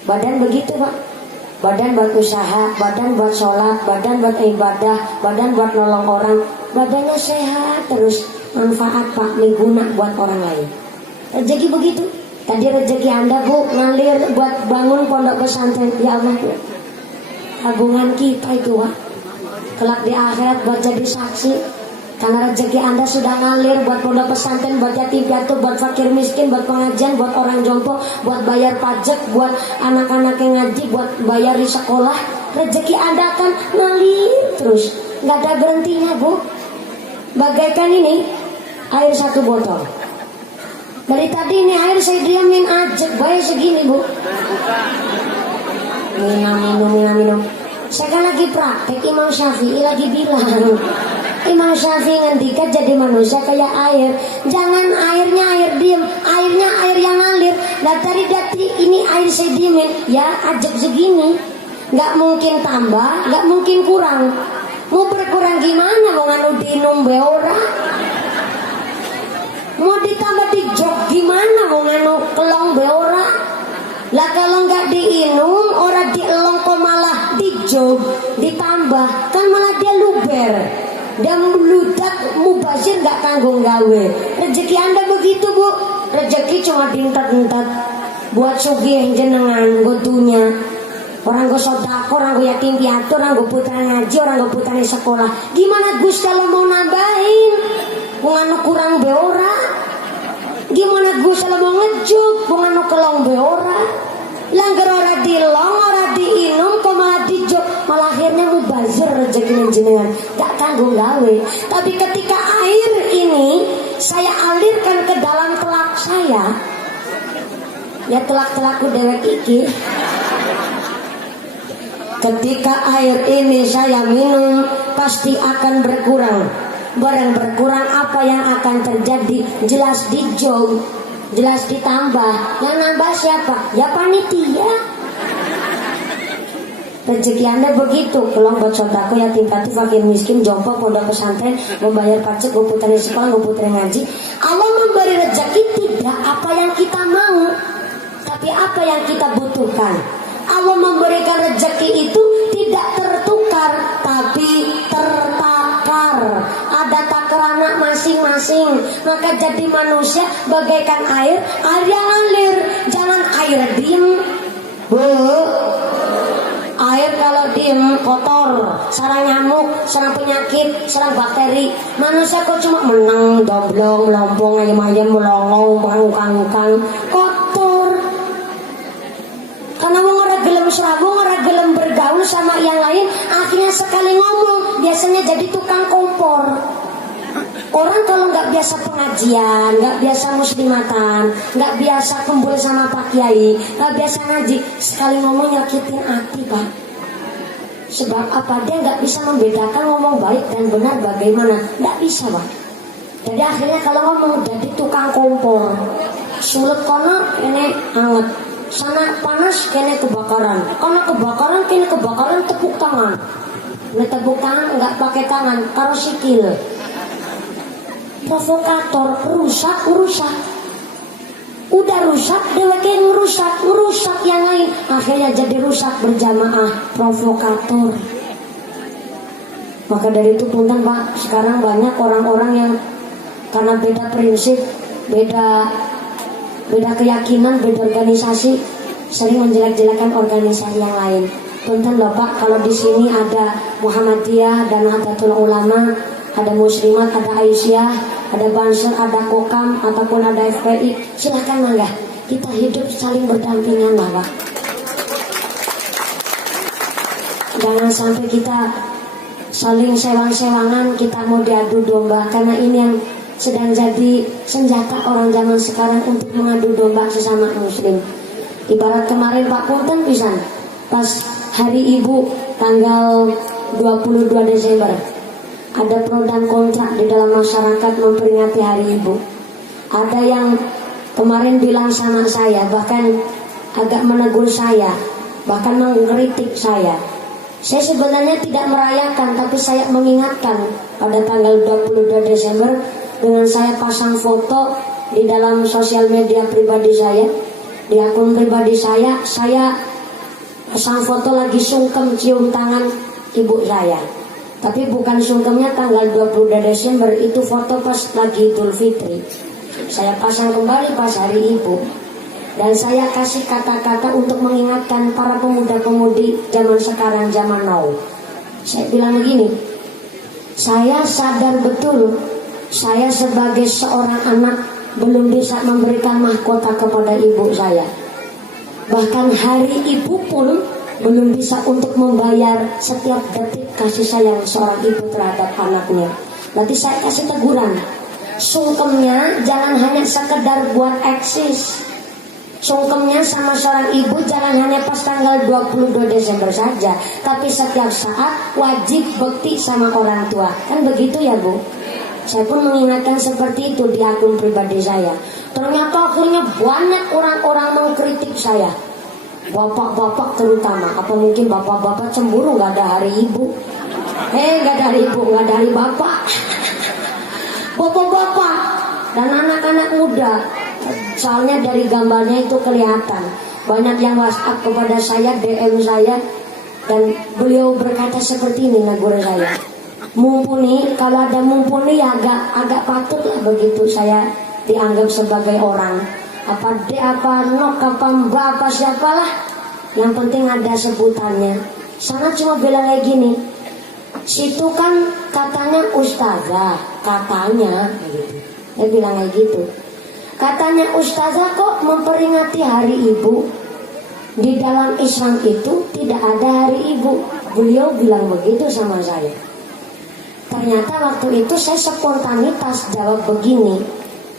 Badan begitu, Pak. Badan buat usaha, badan buat sholat, badan buat ibadah, badan buat nolong orang. Badannya sehat terus, manfaat Pak, guna buat orang lain. Rezeki begitu. Tadi rezeki Anda, Bu, ngalir buat bangun pondok pesantren. Ya Allah, Bu, tabungan kita itu, Pak, kelak di akhirat buat jadi saksi. Karena rezeki Anda sudah ngalir buat pondok pesantren, buat yatim piatu, buat fakir miskin, buat pengajian, buat orang jompo, buat bayar pajak, buat anak-anak yang ngaji, buat bayar di sekolah. Rezeki Anda akan ngalir terus, nggak ada berhentinya, Bu. Bagaikan ini air satu botol. Dari tadi ini air saya diamin aja, bayar segini, Bu. Minum. Saya kan lagi praktek, Imam Syafi'i lagi bilang. Imam Syafi'i ngendika jadi manusia kayak air. Jangan airnya air diem, airnya air yang ngalir. Nah tadi ini air saya diemin, ya ajak segini. Gak mungkin tambah, gak mungkin kurang. Mau berkurang gimana? Mau nganu dinum beora? Mau ditambah di jok gimana? Mau nganu kelong beora? Lah kalau nggak diinum, orang dielong kok malah di jok ditambah, kan malah dia luber. Dia meludak mubazir nggak tanggung gawe. Rezeki Anda begitu, Bu. Rezeki cuma dintet-dintet buat sugih jenengan gotunya. Orang gue sodako, orang gue yatim piatu, orang gue putra ngaji, orang gue putra di sekolah. Gimana Gus kalau mau nambahin? Nganu kurang beora. Gimana Gus kalau mau ngejuk? Nganu kelong beora. Langgar ora dilong, ora diinum, kok malah dijuk. Malah akhirnya mubazir rezeki jenengan. Gak tanggung gawe. Tapi ketika air ini saya alirkan ke dalam telak saya, ya telak-telakku dewek iki. Ketika air ini saya minum, pasti akan berkurang. Barang berkurang, apa yang akan terjadi? Jelas dijog, jelas ditambah. Yang nambah siapa? Ya panitia. Rezeki Anda begitu. Kelong buat sodako, yatim piatu, fakir miskin, jompo, pondok pesantren, membayar pajak, gue putra sekolah, gue putra ngaji. Allah memberi rezeki tidak apa yang kita mau, tapi apa yang kita butuhkan. Allah memberikan rezeki itu tidak tertukar, tapi tertakar. Ada takarana masing-masing. Maka jadi manusia bagaikan air, air yang ngalir. Jangan air diem, Bu. Air kalau diem kotor, sarang nyamuk, sarang penyakit, sarang bakteri. Manusia kok cuma menang, domblong, melompong, ayam-ayam, melongong, mengangkang, kotor. Karena orang gelem serabung, orang gelem bergaul sama yang lain, akhirnya sekali ngomong biasanya jadi tukang kompor. Orang kalau nggak biasa pengajian, nggak biasa muslimatan, nggak biasa kumpul sama Pak Kiai, nggak biasa ngaji, sekali ngomong nyakitin hati, Pak. Sebab apa? Dia nggak bisa membedakan ngomong baik dan benar bagaimana, nggak bisa, Pak. Jadi akhirnya kalau ngomong jadi tukang kompor, sulut kono ini hangat, sana panas kene kebakaran, karena kebakaran tepuk tangan. Ini tepuk tangan nggak pakai tangan, taruh sikil. Provokator, rusak. Udah rusak, deweke ngerusak yang lain. Akhirnya jadi rusak berjamaah, provokator. Maka dari itu punten Pak, sekarang banyak orang-orang yang karena beda prinsip, beda keyakinan, beda organisasi, sering menjelek-jelekan organisasi yang lain. Punten loh Pak, kalau di sini ada Muhammadiyah dan Nahdlatul Ulama, ada Muslimat, ada Aisyah, ada Banser, ada Kokam, ataupun ada FPI, silahkan mangga. Kita hidup saling berdampingan lah Pak. Jangan sampai kita saling sewang-sewangan, kita mau diadu domba. Karena ini yang sedang jadi senjata orang zaman sekarang untuk mengadu domba sesama muslim. Ibarat kemarin Pak Punten pisan, pas hari ibu tanggal 22 Desember, ada pro dan kontra di dalam masyarakat memperingati hari ibu. Ada yang kemarin bilang sama saya, bahkan agak menegur saya, bahkan mengkritik saya. Saya sebenarnya tidak merayakan, tapi saya mengingatkan pada tanggal 22 Desember dengan saya pasang foto di dalam sosial media pribadi saya. Di akun pribadi saya pasang foto lagi sungkem cium tangan ibu saya. Tapi bukan sungkemnya tanggal 22 Desember, itu foto pas lagi Idul Fitri. Saya pasang kembali pas hari ibu. Dan saya kasih kata-kata untuk mengingatkan para pemuda-pemudi zaman sekarang, zaman now. Saya bilang begini, saya sadar betul, saya sebagai seorang anak belum bisa memberikan mahkota kepada ibu saya. Bahkan hari ibu pun belum bisa untuk membayar setiap detik kasih sayang seorang ibu terhadap anaknya. Nanti saya kasih teguran, sungkemnya jangan hanya sekedar buat eksis. Sungkemnya sama seorang ibu jangan hanya pas tanggal 22 Desember saja, tapi setiap saat wajib bekti sama orang tua. Kan begitu ya Bu? Saya pun mengingatkan seperti itu di akun pribadi saya. Ternyata akhirnya banyak orang-orang mengkritik saya, bapak-bapak terutama. Apa mungkin bapak-bapak cemburu gak ada hari ibu? Gak ada hari ibu, gak ada hari bapak. Bapak-bapak dan anak-anak muda, soalnya dari gambarnya itu kelihatan. Banyak yang WhatsApp kepada saya, DM saya, dan beliau berkata seperti ini, negur saya, mumpuni, kalau ada mumpuni ya agak patut lah begitu saya dianggap sebagai orang. Apa D, apa Nok, apa Mbak, apa siapalah, yang penting ada sebutannya. Sana cuma bilang kayak gini, situ kan katanya ustazah, katanya gitu. Dia bilang kayak gitu, katanya ustazah kok memperingati hari ibu. Di dalam Islam itu tidak ada hari ibu. Beliau bilang begitu sama saya. Ternyata waktu itu saya spontanitas jawab begini,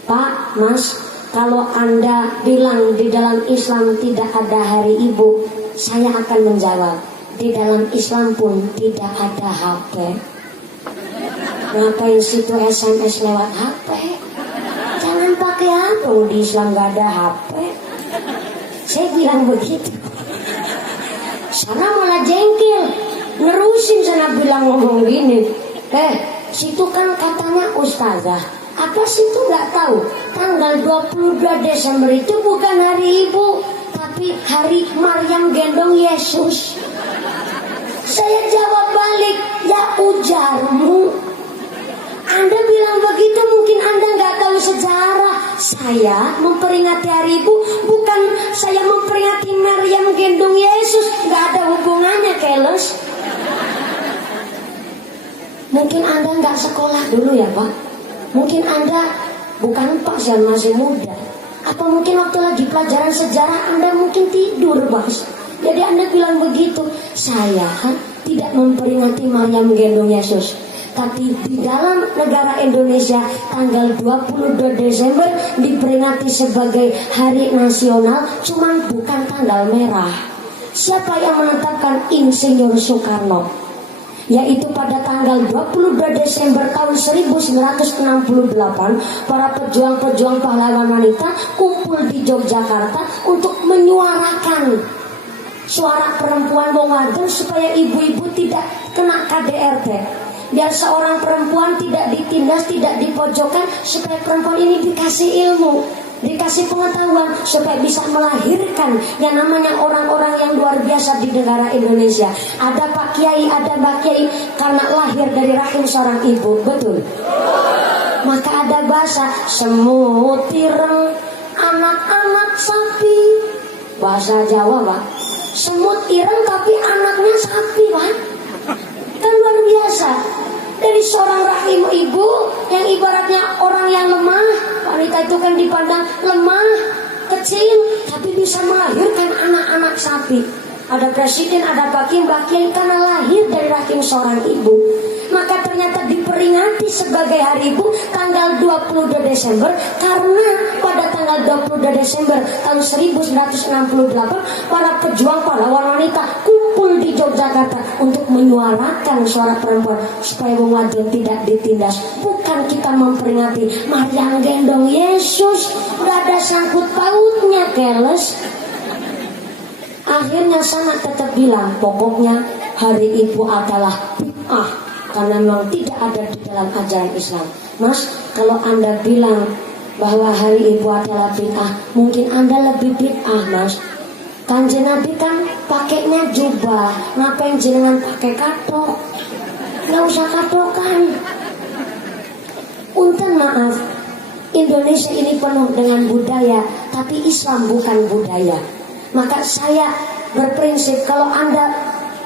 Pak, Mas, kalau Anda bilang di dalam Islam tidak ada hari ibu, saya akan menjawab, di dalam Islam pun tidak ada HP. Ngapain situ SMS lewat HP? Jangan pakai HP, di Islam gak ada HP. Saya bilang begitu. Sana malah jengkel, nerusin sana bilang ngomong gini, situ kan katanya ustazah, apa situ nggak tahu tanggal 22 Desember itu bukan hari ibu, tapi hari Maryam gendong Yesus. Saya jawab balik, ya ujarmu. Anda bilang begitu mungkin Anda nggak tahu sejarah. Saya memperingati hari ibu bukan saya memperingati Maryam gendong Yesus, nggak ada hubungannya, keles. Mungkin Anda nggak sekolah dulu ya Pak. Mungkin Anda bukan Pak, saya masih muda. Apa mungkin waktu lagi pelajaran sejarah Anda mungkin tidur Pak. Jadi Anda bilang begitu. Saya tidak memperingati Maryam gendong Yesus, Tapi di dalam negara Indonesia tanggal 22 Desember diperingati sebagai hari nasional, cuman bukan tanggal merah. Siapa yang menetapkan? Insinyur Soekarno, yaitu pada tanggal 22 Desember tahun 1968 para pejuang-pejuang pahlawan wanita kumpul di Yogyakarta untuk menyuarakan suara perempuan wong wadon supaya ibu-ibu tidak kena KDRT, biar seorang perempuan tidak ditindas, tidak dipojokkan, supaya perempuan ini dikasih ilmu, dikasih pengetahuan supaya bisa melahirkan yang namanya orang-orang yang luar biasa di negara Indonesia. Ada Pak Kiai, ada Mbak Kiai karena lahir dari rahim seorang ibu, betul? Maka ada bahasa semut ireng anak-anak sapi, bahasa Jawa Pak. Semut ireng tapi anaknya sapi Pak. Kan luar biasa. Dari seorang rahim ibu yang ibaratnya orang yang lemah, wanita itu kan dipandang lemah, kecil, tapi bisa melahirkan anak-anak sapi. Ada presiden, ada Mbak Kiai karena lahir dari rahim seorang ibu. Maka ternyata diperingati sebagai hari ibu tanggal 22 Desember karena pada tanggal 22 Desember tahun 1968 para pejuang pahlawan wanita kumpul di Yogyakarta untuk menyuarakan suara perempuan supaya wadon tidak ditindas. Bukan kita memperingati Maria gendong Yesus, udah ada sangkut pautnya keles. Akhirnya sana tetap bilang pokoknya hari ibu adalah bid'ah karena memang tidak ada di dalam ajaran Islam. Mas, kalau Anda bilang bahwa hari ibu adalah bid'ah, mungkin Anda lebih bid'ah Mas. Kanjeng Nabi kan pakainya jubah, ngapain jenengan pakai katok? Nggak usah katokan. Unten maaf, Indonesia ini penuh dengan budaya, tapi Islam bukan budaya. Maka saya berprinsip kalau Anda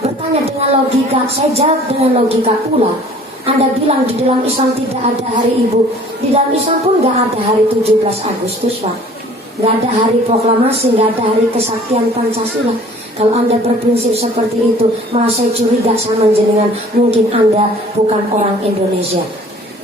bertanya dengan logika, saya jawab dengan logika pula. Anda bilang di dalam Islam tidak ada hari ibu, di dalam Islam pun gak ada hari 17 Agustus Pak, gak ada hari proklamasi, gak ada hari kesaktian Pancasila. Kalau Anda berprinsip seperti itu, malah saya curiga sama jenengan, mungkin Anda bukan orang Indonesia.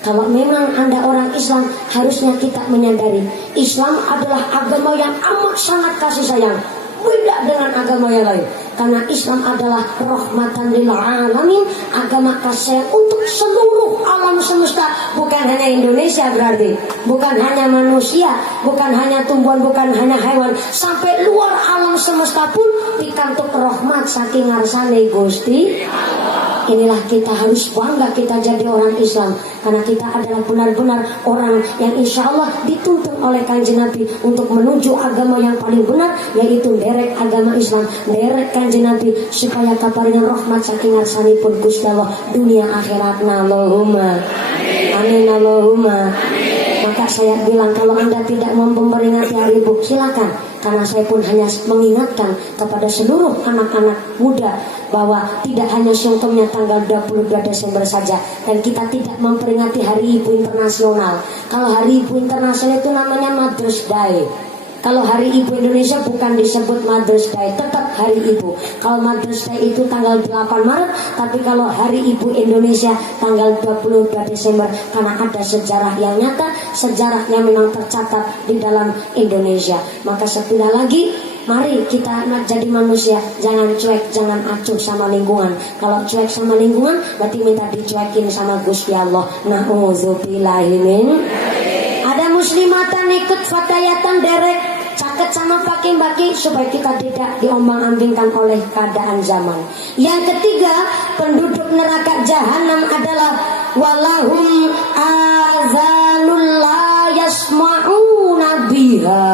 Kalau memang Anda orang Islam, harusnya kita menyadari Islam adalah agama yang amat sangat kasih sayang, beda dengan agama yang lain. Karena Islam adalah rahmatan lil alamin, agama kasih untuk seluruh alam semesta, bukan hanya Indonesia berarti, bukan hanya manusia, bukan hanya tumbuhan, bukan hanya hewan, sampai luar alam semesta pun pikantuk rahmat saking ngarsane Gusti. Inilah kita harus bangga kita jadi orang Islam, karena kita adalah benar-benar orang yang insya Allah dituntun oleh Kanjeng Nabi untuk menuju agama yang paling benar, yaitu derek agama Islam, derek Kanjeng Nabi, supaya kaparingan rahmat saking ngarsanipun Gusti Allah dunia akhiratna. Allahumma amin, Allahumma. Maka saya bilang kalau Anda tidak mau memperingati hari ibu, silakan, karena saya pun hanya mengingatkan kepada seluruh anak-anak muda bahwa tidak hanya sungkemnya tanggal 22 Desember saja, dan kita tidak memperingati hari ibu internasional. Kalau hari ibu internasional itu namanya Mother's Day. Kalau hari ibu Indonesia bukan disebut Mother's Day, tetap hari ibu. Kalau Mother's Day itu tanggal 8 Maret, tapi kalau hari ibu Indonesia tanggal 22 Desember, karena ada sejarah yang nyata, sejarah yang memang tercatat di dalam Indonesia. Maka sepindah lagi, mari kita jadi manusia, jangan cuek, jangan acuh sama lingkungan. Kalau cuek sama lingkungan, berarti minta dicuekin sama Gusti Allah. Na'udzubillahi min. Ada muslimatan ikut fatayatan derek caket sama pakai baki supaya kita tidak diombang-ambingkan oleh keadaan zaman. Yang ketiga, penduduk neraka jahanam adalah walahum azanul la yasma'una biha.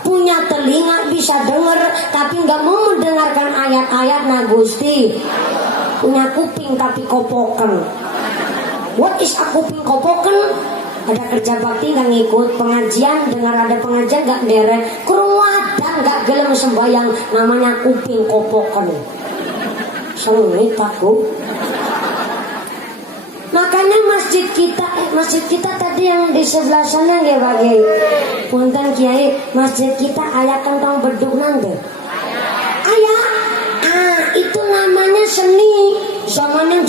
Punya telinga bisa dengar tapi nggak mau mendengarkan ayat-ayat Gusti. Punya kuping tapi kopoken. What is a kuping kopoken? Ada kerja bakti nggak ngikut pengajian, dengar ada pengajian nggak derek, keruadan nggak gelem sembayang, namanya kuping kopokan. Sengit aku. Makanya masjid kita tadi yang di sebelah sana ya bagai punten Kiai, masjid kita ayah kantong beduk nanti. Ayah, itu namanya seni. Zaman yang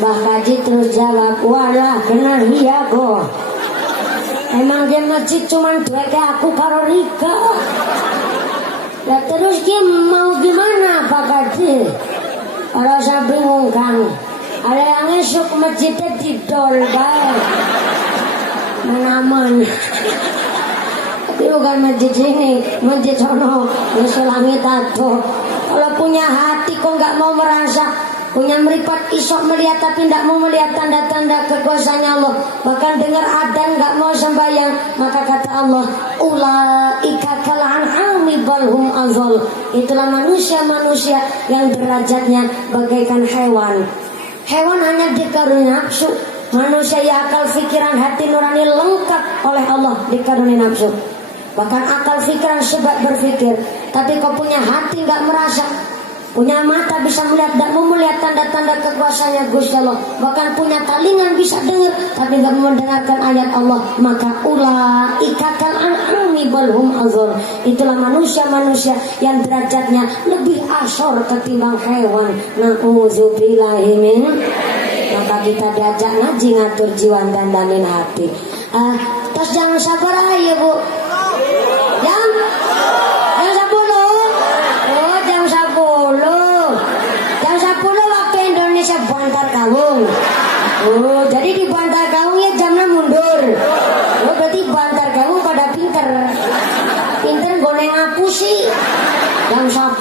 Mbah Kaji terus jawab, walah benar iya kok. Emang dia masjid cuman duit aku karo Rika. Lah terus dia mau gimana Pak Kaji? Kalau saya bingung kan. Ada yang esok masjidnya didol bae. Menaman. Tapi bukan masjid sini, masjid sono, masjid langit atau. Kalau punya hati kok nggak mau merasa, punya meripat isok melihat tapi tidak mau melihat tanda-tanda kekuasaannya Allah, bahkan dengar adzan nggak mau sembahyang, maka kata Allah, ulaika kal an'ami bal hum adhal. Itulah manusia-manusia yang derajatnya bagaikan hewan. Hewan hanya dikaruniai nafsu, manusia yang akal pikiran hati nurani lengkap oleh Allah dikaruniai nafsu. Bahkan akal pikiran sebab berpikir, tapi kau punya hati nggak merasa, punya mata bisa melihat, tidak mau melihat tanda-tanda kekuasaannya Gusti Allah, bahkan punya telinga bisa dengar, tapi nggak mau mendengarkan ayat Allah, maka ulaika kal an'ami bal hum adhal. Itulah manusia-manusia yang derajatnya lebih asor ketimbang hewan. Na'udzubillahi min. Maka kita diajak ngaji ngatur jiwa dan dandanin hati. Terus jangan sabar aja Bu. Jam 10. Oh jam 10. Jam 10 waktu Indonesia Bantar Kawung. Oh jadi di Bantar Kawung ya jamnya mundur. Oh berarti Bantar Kawung pada pinter. Pinter goneng aku sih. Jam 10.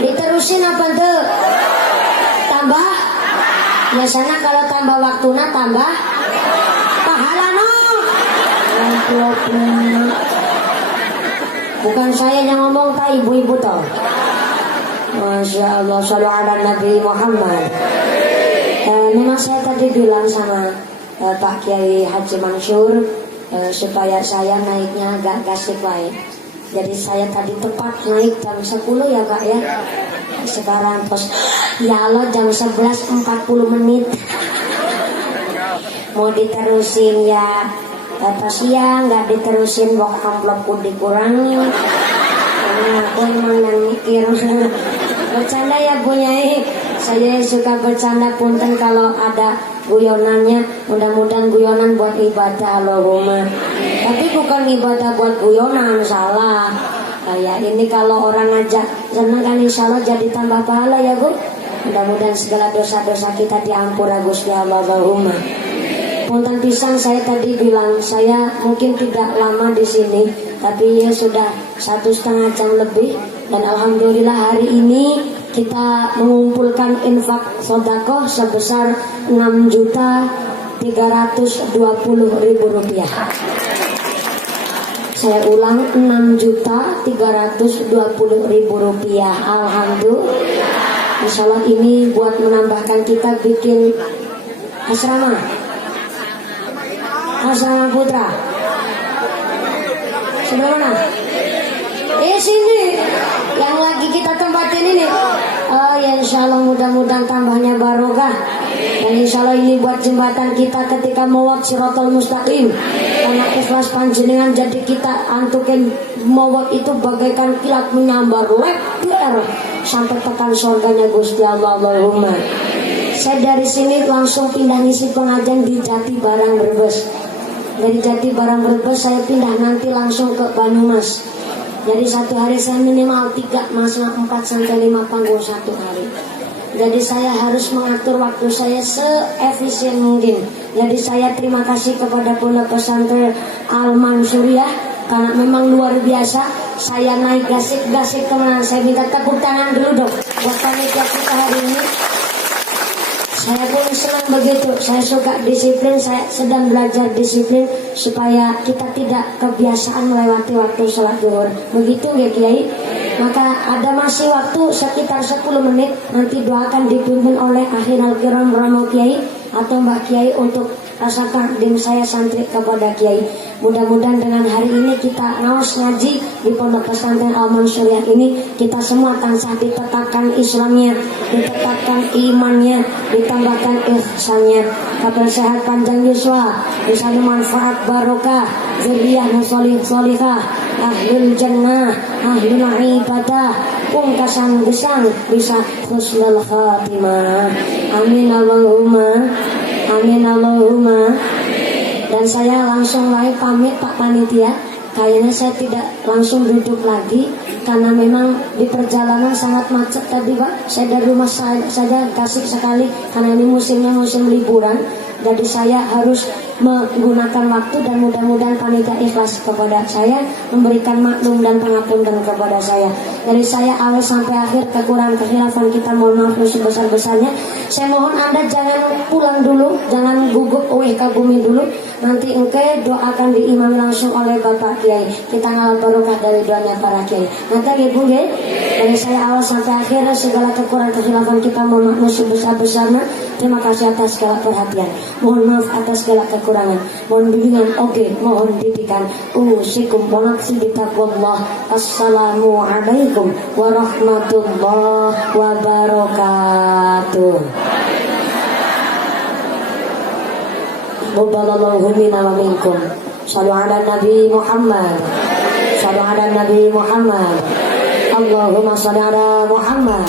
Diterusin apa tuh? Tambah. Biasanya kalau tambah waktunya tambah pahala no. Bukan saya yang ngomong, tak ibu-ibu toh. Masya Allah, sholli ala Nabi Muhammad. Memang saya tadi bilang sama Pak Kiai Haji Mansur supaya saya naiknya agak gasik baik. Jadi saya tadi tepat naik jam 10 ya Pak ya. Sekarang pos ya Allah jam 11.40 menit. Mau diterusin ya atau siang, nggak diterusin bok amplopku dikurangi. Karena aku emang yang mikir. Bercanda ya Bu Nyai. Saya suka bercanda punten kalau ada guyonannya. Mudah-mudahan guyonan buat ibadah Allahumma. Tapi bukan ibadah buat guyonan, salah. Kayak ini kalau orang ngajak seneng kan insya Allah jadi tambah pahala ya Bu. Mudah-mudahan segala dosa-dosa kita diampura Gusti Allah Allahumma. Punten pisan saya tadi bilang saya mungkin tidak lama di sini, tapi ya sudah 1,5 jam lebih dan alhamdulillah hari ini kita mengumpulkan infak sedekah sebesar 6.320.000 rupiah. Saya ulang 6.320.000 rupiah. Alhamdulillah. Insyaallah ini buat menambahkan kita bikin asrama putra. Sebelah mana? Sini. Yang lagi kita tempatin ini. Oh ya insyaallah mudah-mudahan tambahnya barokah. Dan insyaallah ini buat jembatan kita ketika mawat Shiratal Mustaqim. Karena ikhlas panjenengan jadi kita antukin mawat itu bagaikan kilat menyambar lebar sampai tekan surganya Gusti Allah Allahumma. Saya dari sini langsung pindah ngisi pengajian di Jati Barang Brebes. Dari Jati Barang Brebes saya pindah nanti langsung ke Banyumas. Jadi satu hari saya minimal 3 masa 4 sampai 5 panggung satu hari. Jadi saya harus mengatur waktu saya seefisien mungkin. Jadi saya terima kasih kepada Pondok Pesantren Al Mansuriyah karena memang luar biasa. Saya naik gasik-gasik kemana. Saya minta tepuk tangan dulu dong buat panitia kita hari ini. Saya pun senang begitu. Saya suka disiplin. Saya sedang belajar disiplin supaya kita tidak kebiasaan melewati waktu sholat zuhur. Begitu ya Kiai. Maka ada masih waktu sekitar 10 menit. Nanti doakan dipimpin oleh Akhirul Kiram Romo Kiai atau Mbak Kiai untuk rasa takdim saya santri kepada Kiai. Mudah-mudahan dengan hari ini kita ngaos ngaji di Pondok Pesantren Al Mansuriyah ini, kita semua tansah ditetapkan Islamnya, ditetapkan imannya, ditambahkan ihsannya, kabar sehat panjang yuswa, bisa manfaat barokah, zuriyah musolih solihah, ahlul jannah, ahlul ibadah, pungkasan gesang bisa husnul khatimah. Amin Allahumma, amin Allahumma. Dan saya langsung lagi pamit Pak Panitia. Kayaknya saya tidak langsung duduk lagi karena memang di perjalanan sangat macet tadi Pak. Saya dari rumah saja kasih sekali karena ini musimnya musim liburan. Jadi saya harus menggunakan waktu dan mudah-mudahan panitia ikhlas kepada saya, memberikan maklum dan pengampunan kepada saya. Dari saya awal sampai akhir kekurangan kekhilafan kita mohon maaf sebesar-besarnya. Saya mohon Anda jangan pulang dulu, jangan gugup ke bumi dulu. Nanti engke doakan diimami langsung oleh Bapak Kiai. Kita ngalap barokah dari doanya para Kiai. Nanti Ibu nggih, dari saya awal sampai akhir segala kekurangan kekhilafan kita mohon maaf sebesar-besarnya. Terima kasih atas segala perhatian. Mohon maaf atas segala kekurangan. Mohon bimbingan, mohon didikan. Usikum wa nafsi bitaqwallah. Assalamualaikum warahmatullahi wabarakatuh. Mubbalallahu minna wa minkum. Shallu ala Nabi Muhammad. Shallu ala Nabi Muhammad. Allahumma shalli ala Muhammad.